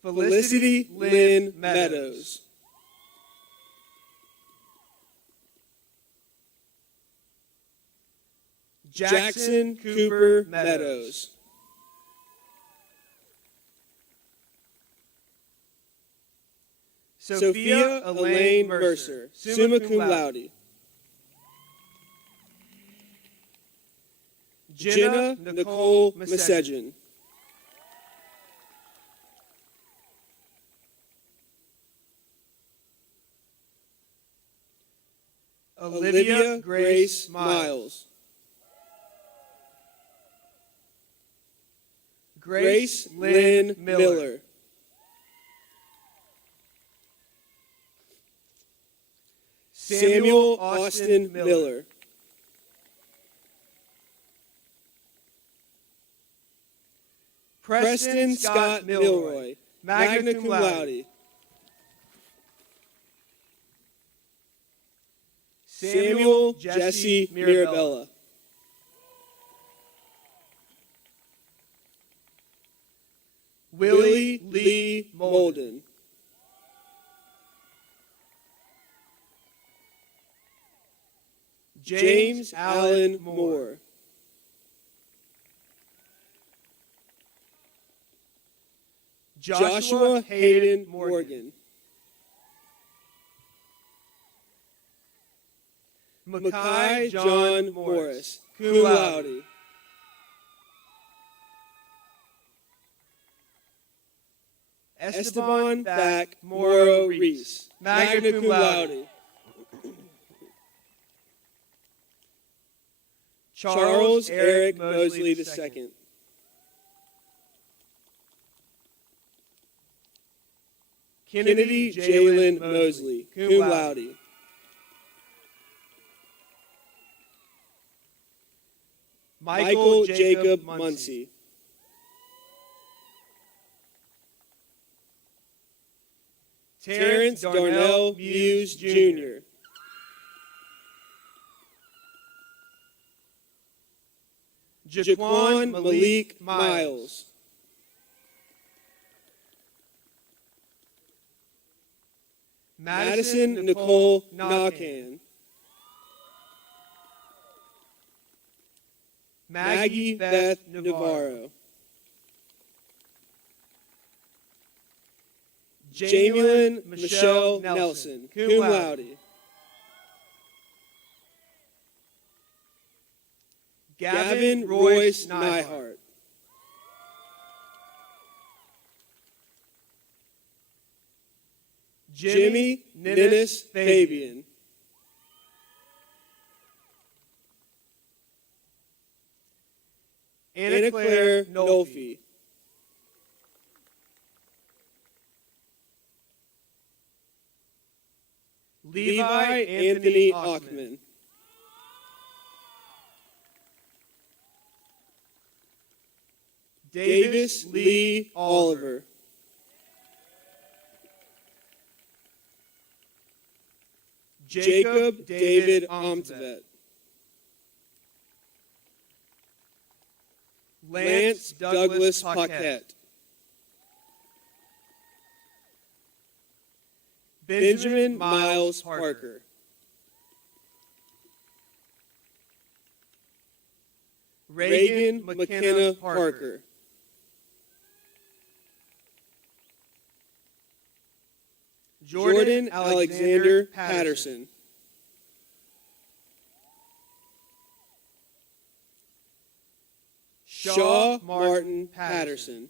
Felicity Lynn Meadows. Jackson Cooper Meadows. Sophia Elaine Mercer, summa cum laude. Jenna Nicole Mesegin. Olivia Grace Miles. Grace Lynn Miller. Samuel Austin Miller. Preston Scott Milroy, magna cum laude. Samuel Jesse Mirabella. Willie Lee Molden. James Allen Moore. Joshua Hayden Morgan. Mackay John Morris, cum laude. Esteban Back Moro Reese, magna cum laude. Charles Eric Mosley II. Kennedy Jalen Mosley, cum laude. Michael Jacob Muncie. Terrence Darnell Muse, Jr. Jaquan Malik Miles. Madison Nicole Nakan. Maggie Beth Navarro. Jamilyn Michelle Nelson, cum laude. Gavin Royce Nyhart. Jimmy Ninnis Fabian. Anna Claire Nolfi. Levi Anthony Ockman. Davis Lee Oliver. Jacob David Omtevet. Lance Douglas Paquette. Benjamin Miles Parker. Reagan McKenna Parker. Jordan Alexander Patterson. Shaw Martin Patterson.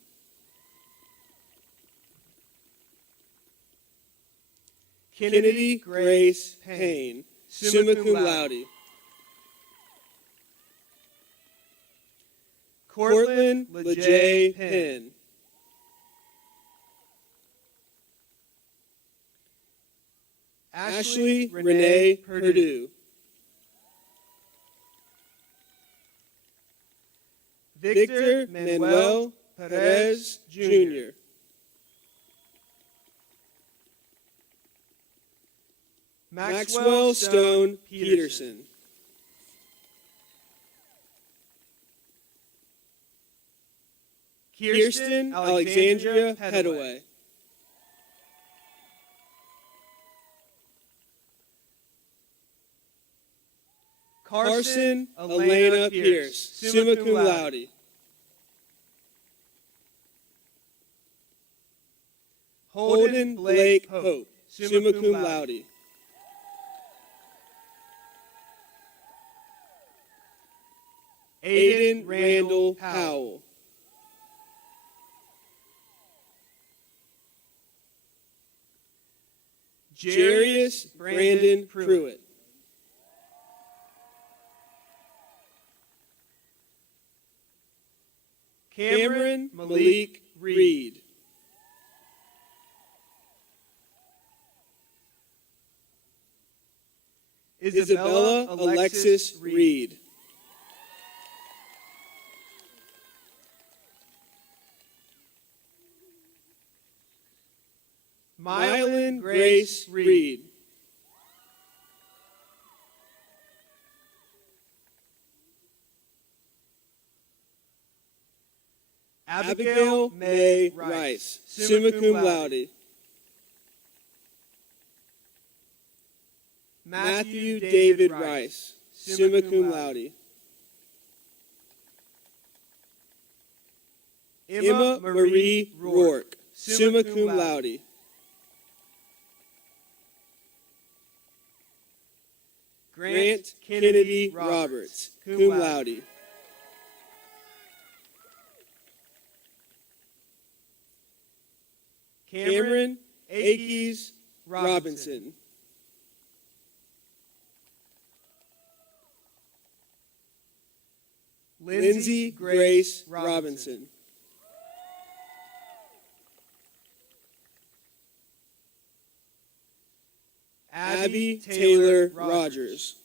Kennedy Grace Payne, summa cum laude. Cortland LeJay Penn. Ashley Renee Perdue. Victor Manuel Perez, Jr. Maxwell Stone Peterson. Kirsten Alexandria Pettaway. Carson Elena Pierce, summa cum laude. Holden Blake Hope, summa cum laude. Aiden Randall Howell. Jarius Brandon Pruitt. Cameron Malik Reed. Isabella Alexis Reed. Mylan Grace Reed. Abigail May Rice, summa cum laude. Matthew David Rice, summa cum laude. Emma Marie Rourke, summa cum laude. Grant Kennedy Roberts, cum laude. Cameron Akes Robinson. Lindsay Grace Robinson. Abby Taylor Rogers.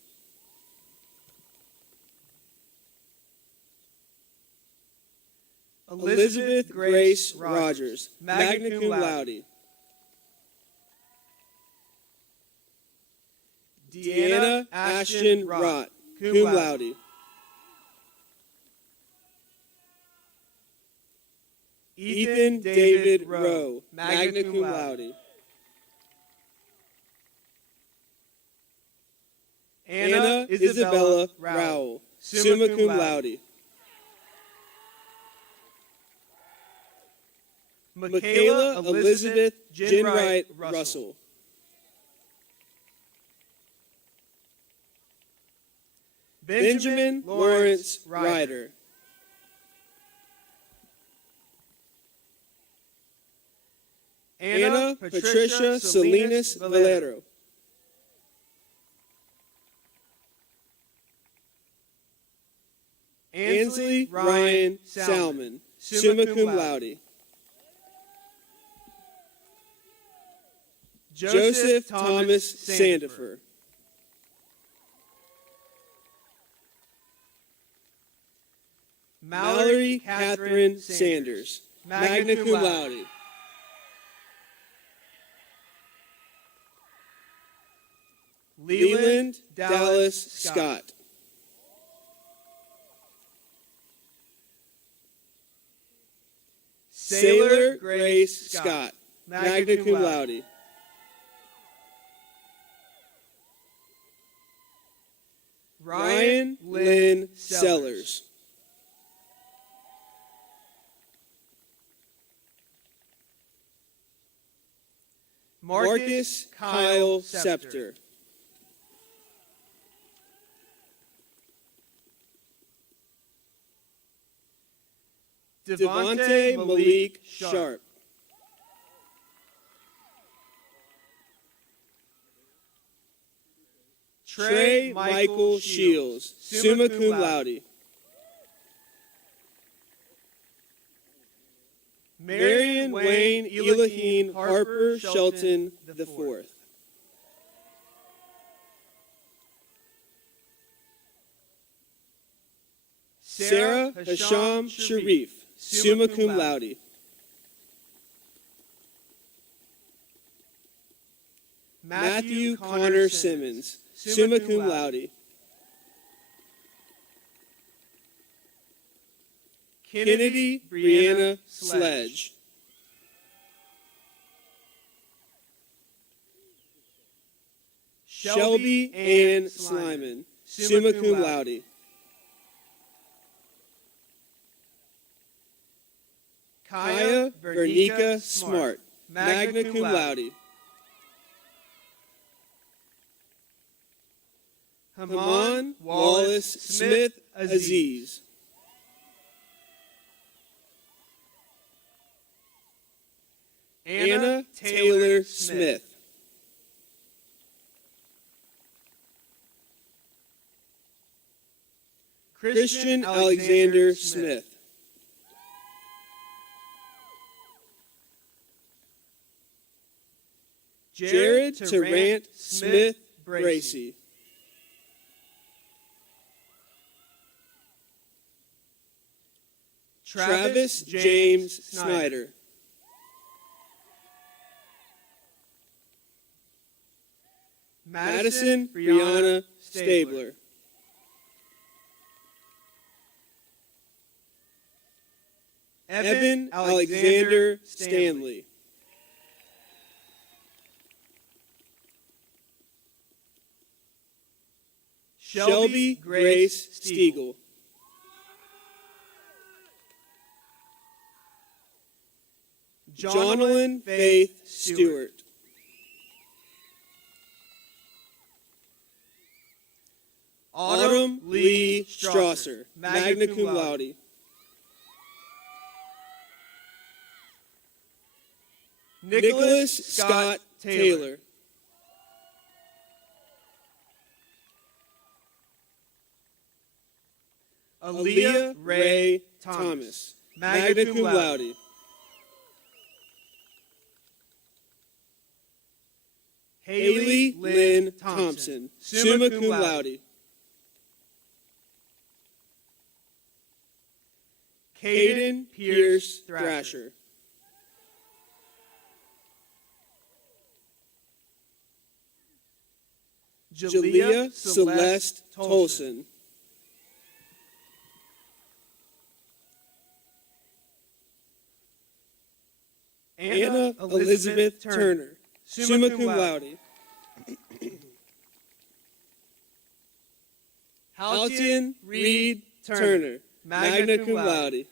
Elizabeth Grace Rogers, magna cum laude. Deanna Ashton Rott, cum laude. Ethan David Rowe, magna cum laude. Anna Isabella Rowell, summa cum laude. Michaela Elizabeth Jenwright Russell. Benjamin Lawrence Ryder. Anna Patricia Salinas Valero. Ansley Ryan Salmon, summa cum laude. Joseph Thomas Sandifer. Mallory Catherine Sanders, magna cum laude. Leland Dallas Scott. Sailor Grace Scott, magna cum laude. Ryan Lynn Sellers. Marcus Kyle Scepter. Devontae Malik Sharp. Trey Michael Shields, summa cum laude. Marion Wayne Elahine Harper Shelton IV. Sarah Hasham Sharif, summa cum laude. Matthew Connor Simmons, summa cum laude. Kennedy Brianna Sledge. Shelby Ann Slyman, summa cum laude. Kaya Vernica Smart, magna cum laude. Haman Wallace Smith Aziz. Anna Taylor Smith. Christian Alexander Smith. Jared Tarrant Smith Bracy. Travis James Snyder. Madison Brianna Stabler. Evan Alexander Stanley. Shelby Grace Stiegel. Jonalyn Faith Stewart. Autumn Lee Strasser, magna cum laude. Nicholas Scott Taylor. Aaliyah Ray Thomas, magna cum laude. Haley Lynn Thompson, summa cum laude. Caden Pierce Thrasher. Jalea Celeste Tolson. Anna Elizabeth Turner, summa cum laude. Haltian Reed Turner, magna cum laude.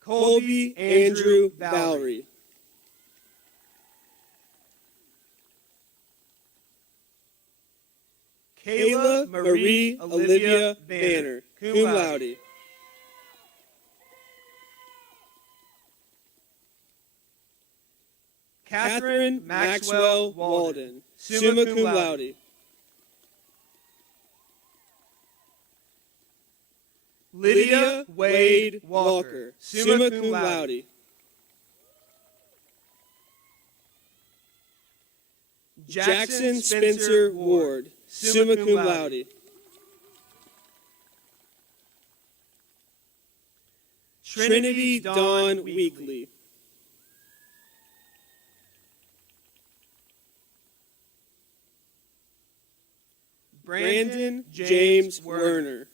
Colby Andrew Valerie. Kayla Marie Olivia Banner, cum laude. Catherine Maxwell Walden, summa cum laude. Lydia Wade Walker, summa cum laude. Jackson Spencer Ward, summa cum laude. Trinity Dawn Weekly. Brandon James Werner.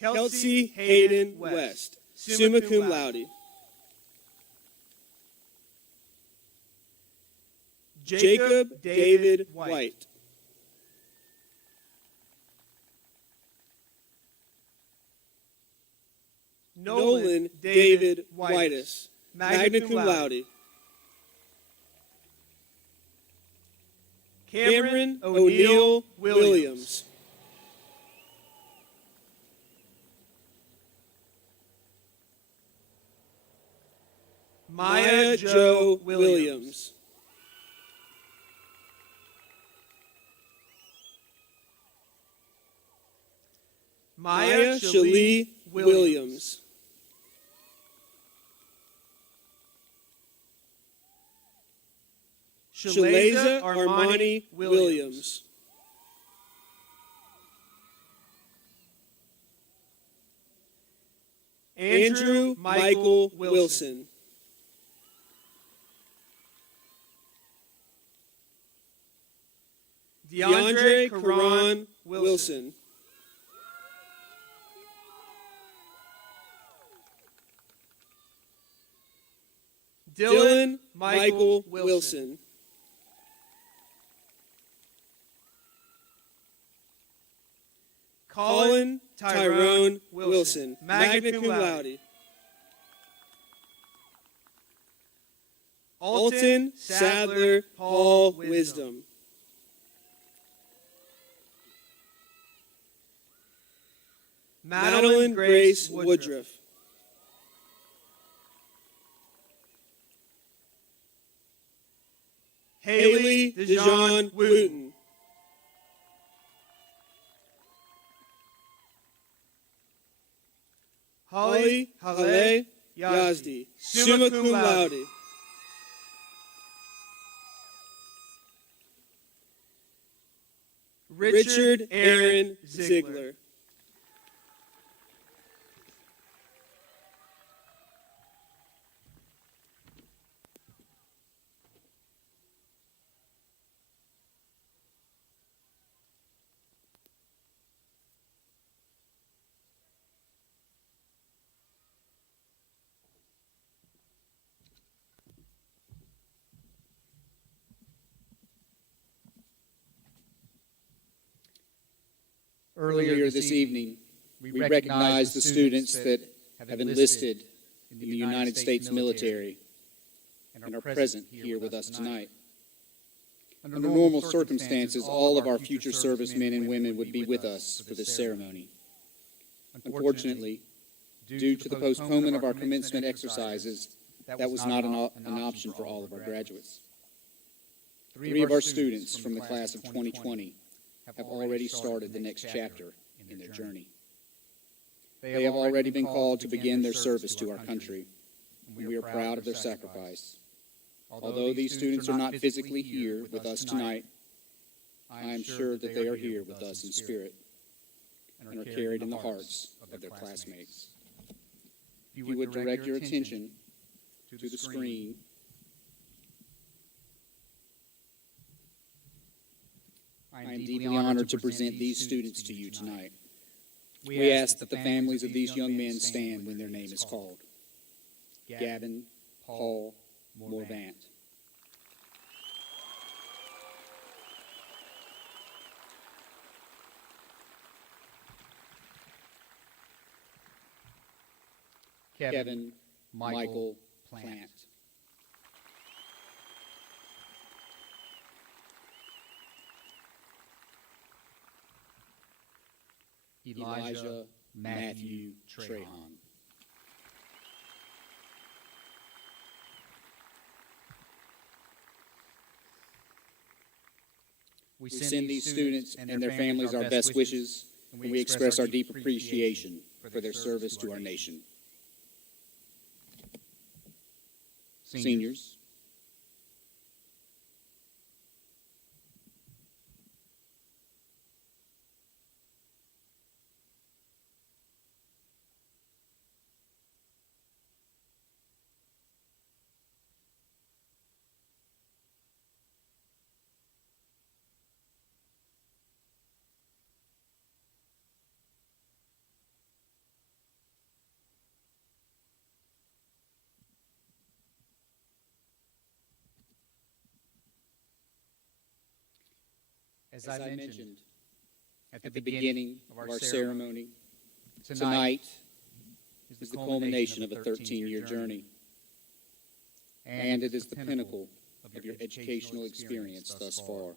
Kelsey Hayden West, summa cum laude. Jacob David White. Nolan David Whitus, magna cum laude. Cameron O'Neill Williams. Maya Jo Williams. Maya Shalee Williams. Shaleza Armani Williams. Andrew Michael Wilson. DeAndre Karan Wilson. Dylan Michael Wilson. Colin Tyrone Wilson, magna cum laude. Alton Sadler Paul Wisdom. Madeline Grace Woodruff. Haley Dejon Wooten. Holly Haleh Yazdi, summa cum laude. Richard Aaron Ziegler. Earlier this evening, we recognized the students that have enlisted in the United States military and are present here with us tonight. Under normal circumstances, all of our future servicemen and women would be with us for this ceremony. Unfortunately, due to the postponement of our commencement exercises, that was not an option for all of our graduates. 3 of our students from the class of 2020 have already started the next chapter in their journey. They have already been called to begin their service to our country, and we are proud of their sacrifice. Although these students are not physically here with us tonight, I am sure that they are here with us in spirit and are carried in the hearts of their classmates. If you would direct your attention to the screen, I am deeply honored to present these students to you tonight. We ask that the families of these young men stand when their name is called. Gavin Paul Morvant. Kevin Michael Plant. Elijah Matthew Trahan. We send these students and their families our best wishes, and we express our deep appreciation for their service to our nation. Seniors, as I mentioned at the beginning of our ceremony, tonight is the culmination of a 13-year journey, and it is the pinnacle of your educational experience thus far.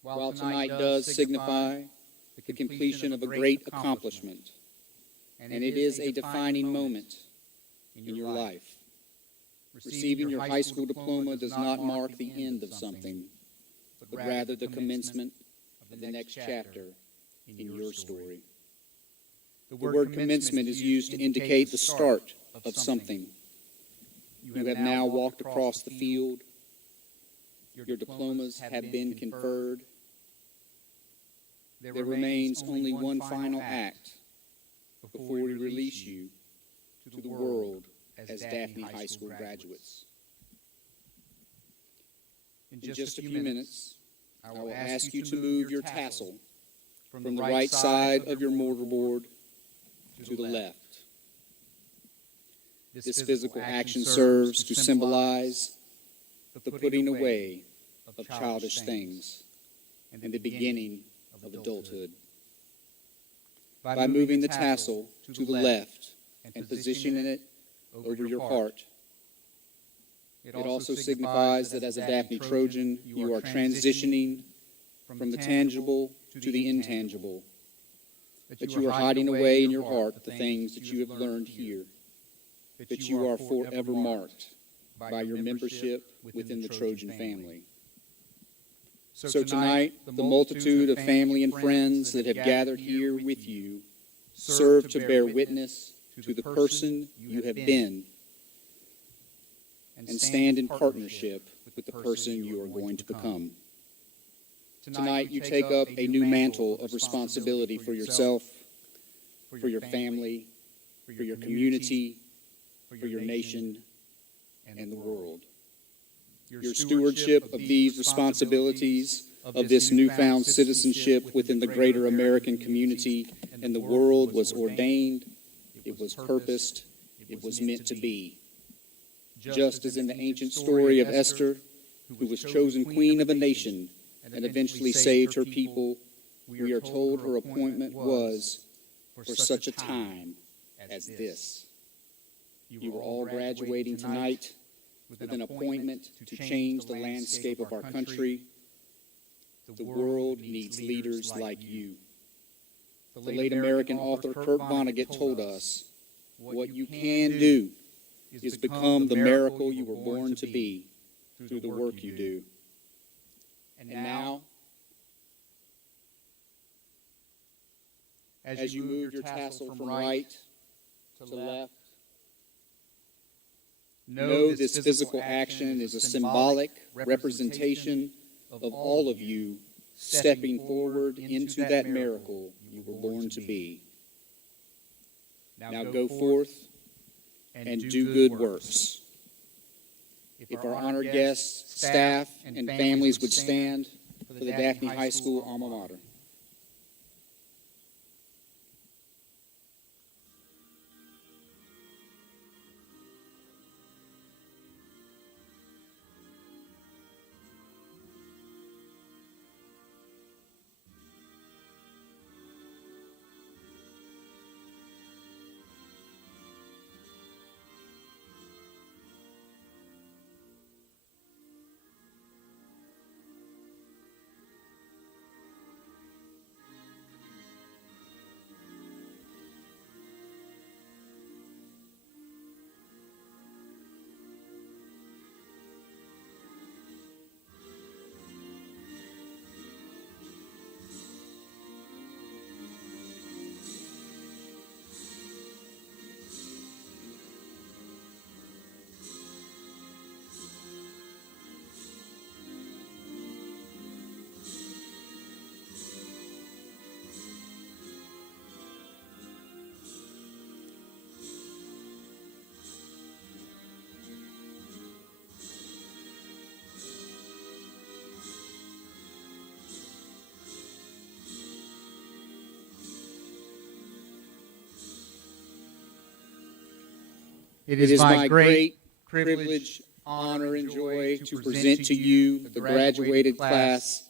While tonight does signify the completion of a great accomplishment, and it is a defining moment in your life, receiving your high school diploma does not mark the end of something, but rather the commencement of the next chapter in your story. The word commencement is used to indicate the start of something. You have now walked across the field. Your diplomas have been conferred. There remains only one final act before we release you to the world as Daphne High School graduates. In just a few minutes, I will ask you to move your tassel from the right side of your mortarboard to the left. This physical action serves to symbolize the putting away of childish things and the beginning of adulthood. by moving the tassel to the left and positioning it over your heart. It also signifies that as a Daphne Trojan, you are transitioning from the tangible to the intangible, that you are hiding away in your heart the things that you have learned here, that you are forever marked by your membership within the Trojan family. So tonight, the multitude of family and friends that have gathered here with you serve to bear witness to the person you have been and stand in partnership with the person you are going to become. Tonight, you take up a new mantle of responsibility for yourself, for your family, for your community, for your nation, and the world. Your stewardship of these responsibilities, of this newfound citizenship within the greater American community and the world was ordained, it was purposed, it was meant to be. Just as in the ancient story of Esther, who was chosen queen of a nation and eventually saved her people, we are told her appointment was for such a time as this. You are all graduating tonight with an appointment to change the landscape of our country. The world needs leaders like you. The late American author Kurt Vonnegut told us, what you can do is become the miracle you were born to be through the work you do. And now, as you move your tassel from right to left, know this physical action is a symbolic representation of all of you stepping forward into that miracle you were born to be. Now go forth and do good works. If our honored guests, staff, and families would stand for the Daphne High School alma mater. It is my great privilege, honor, and joy to present to you the graduated class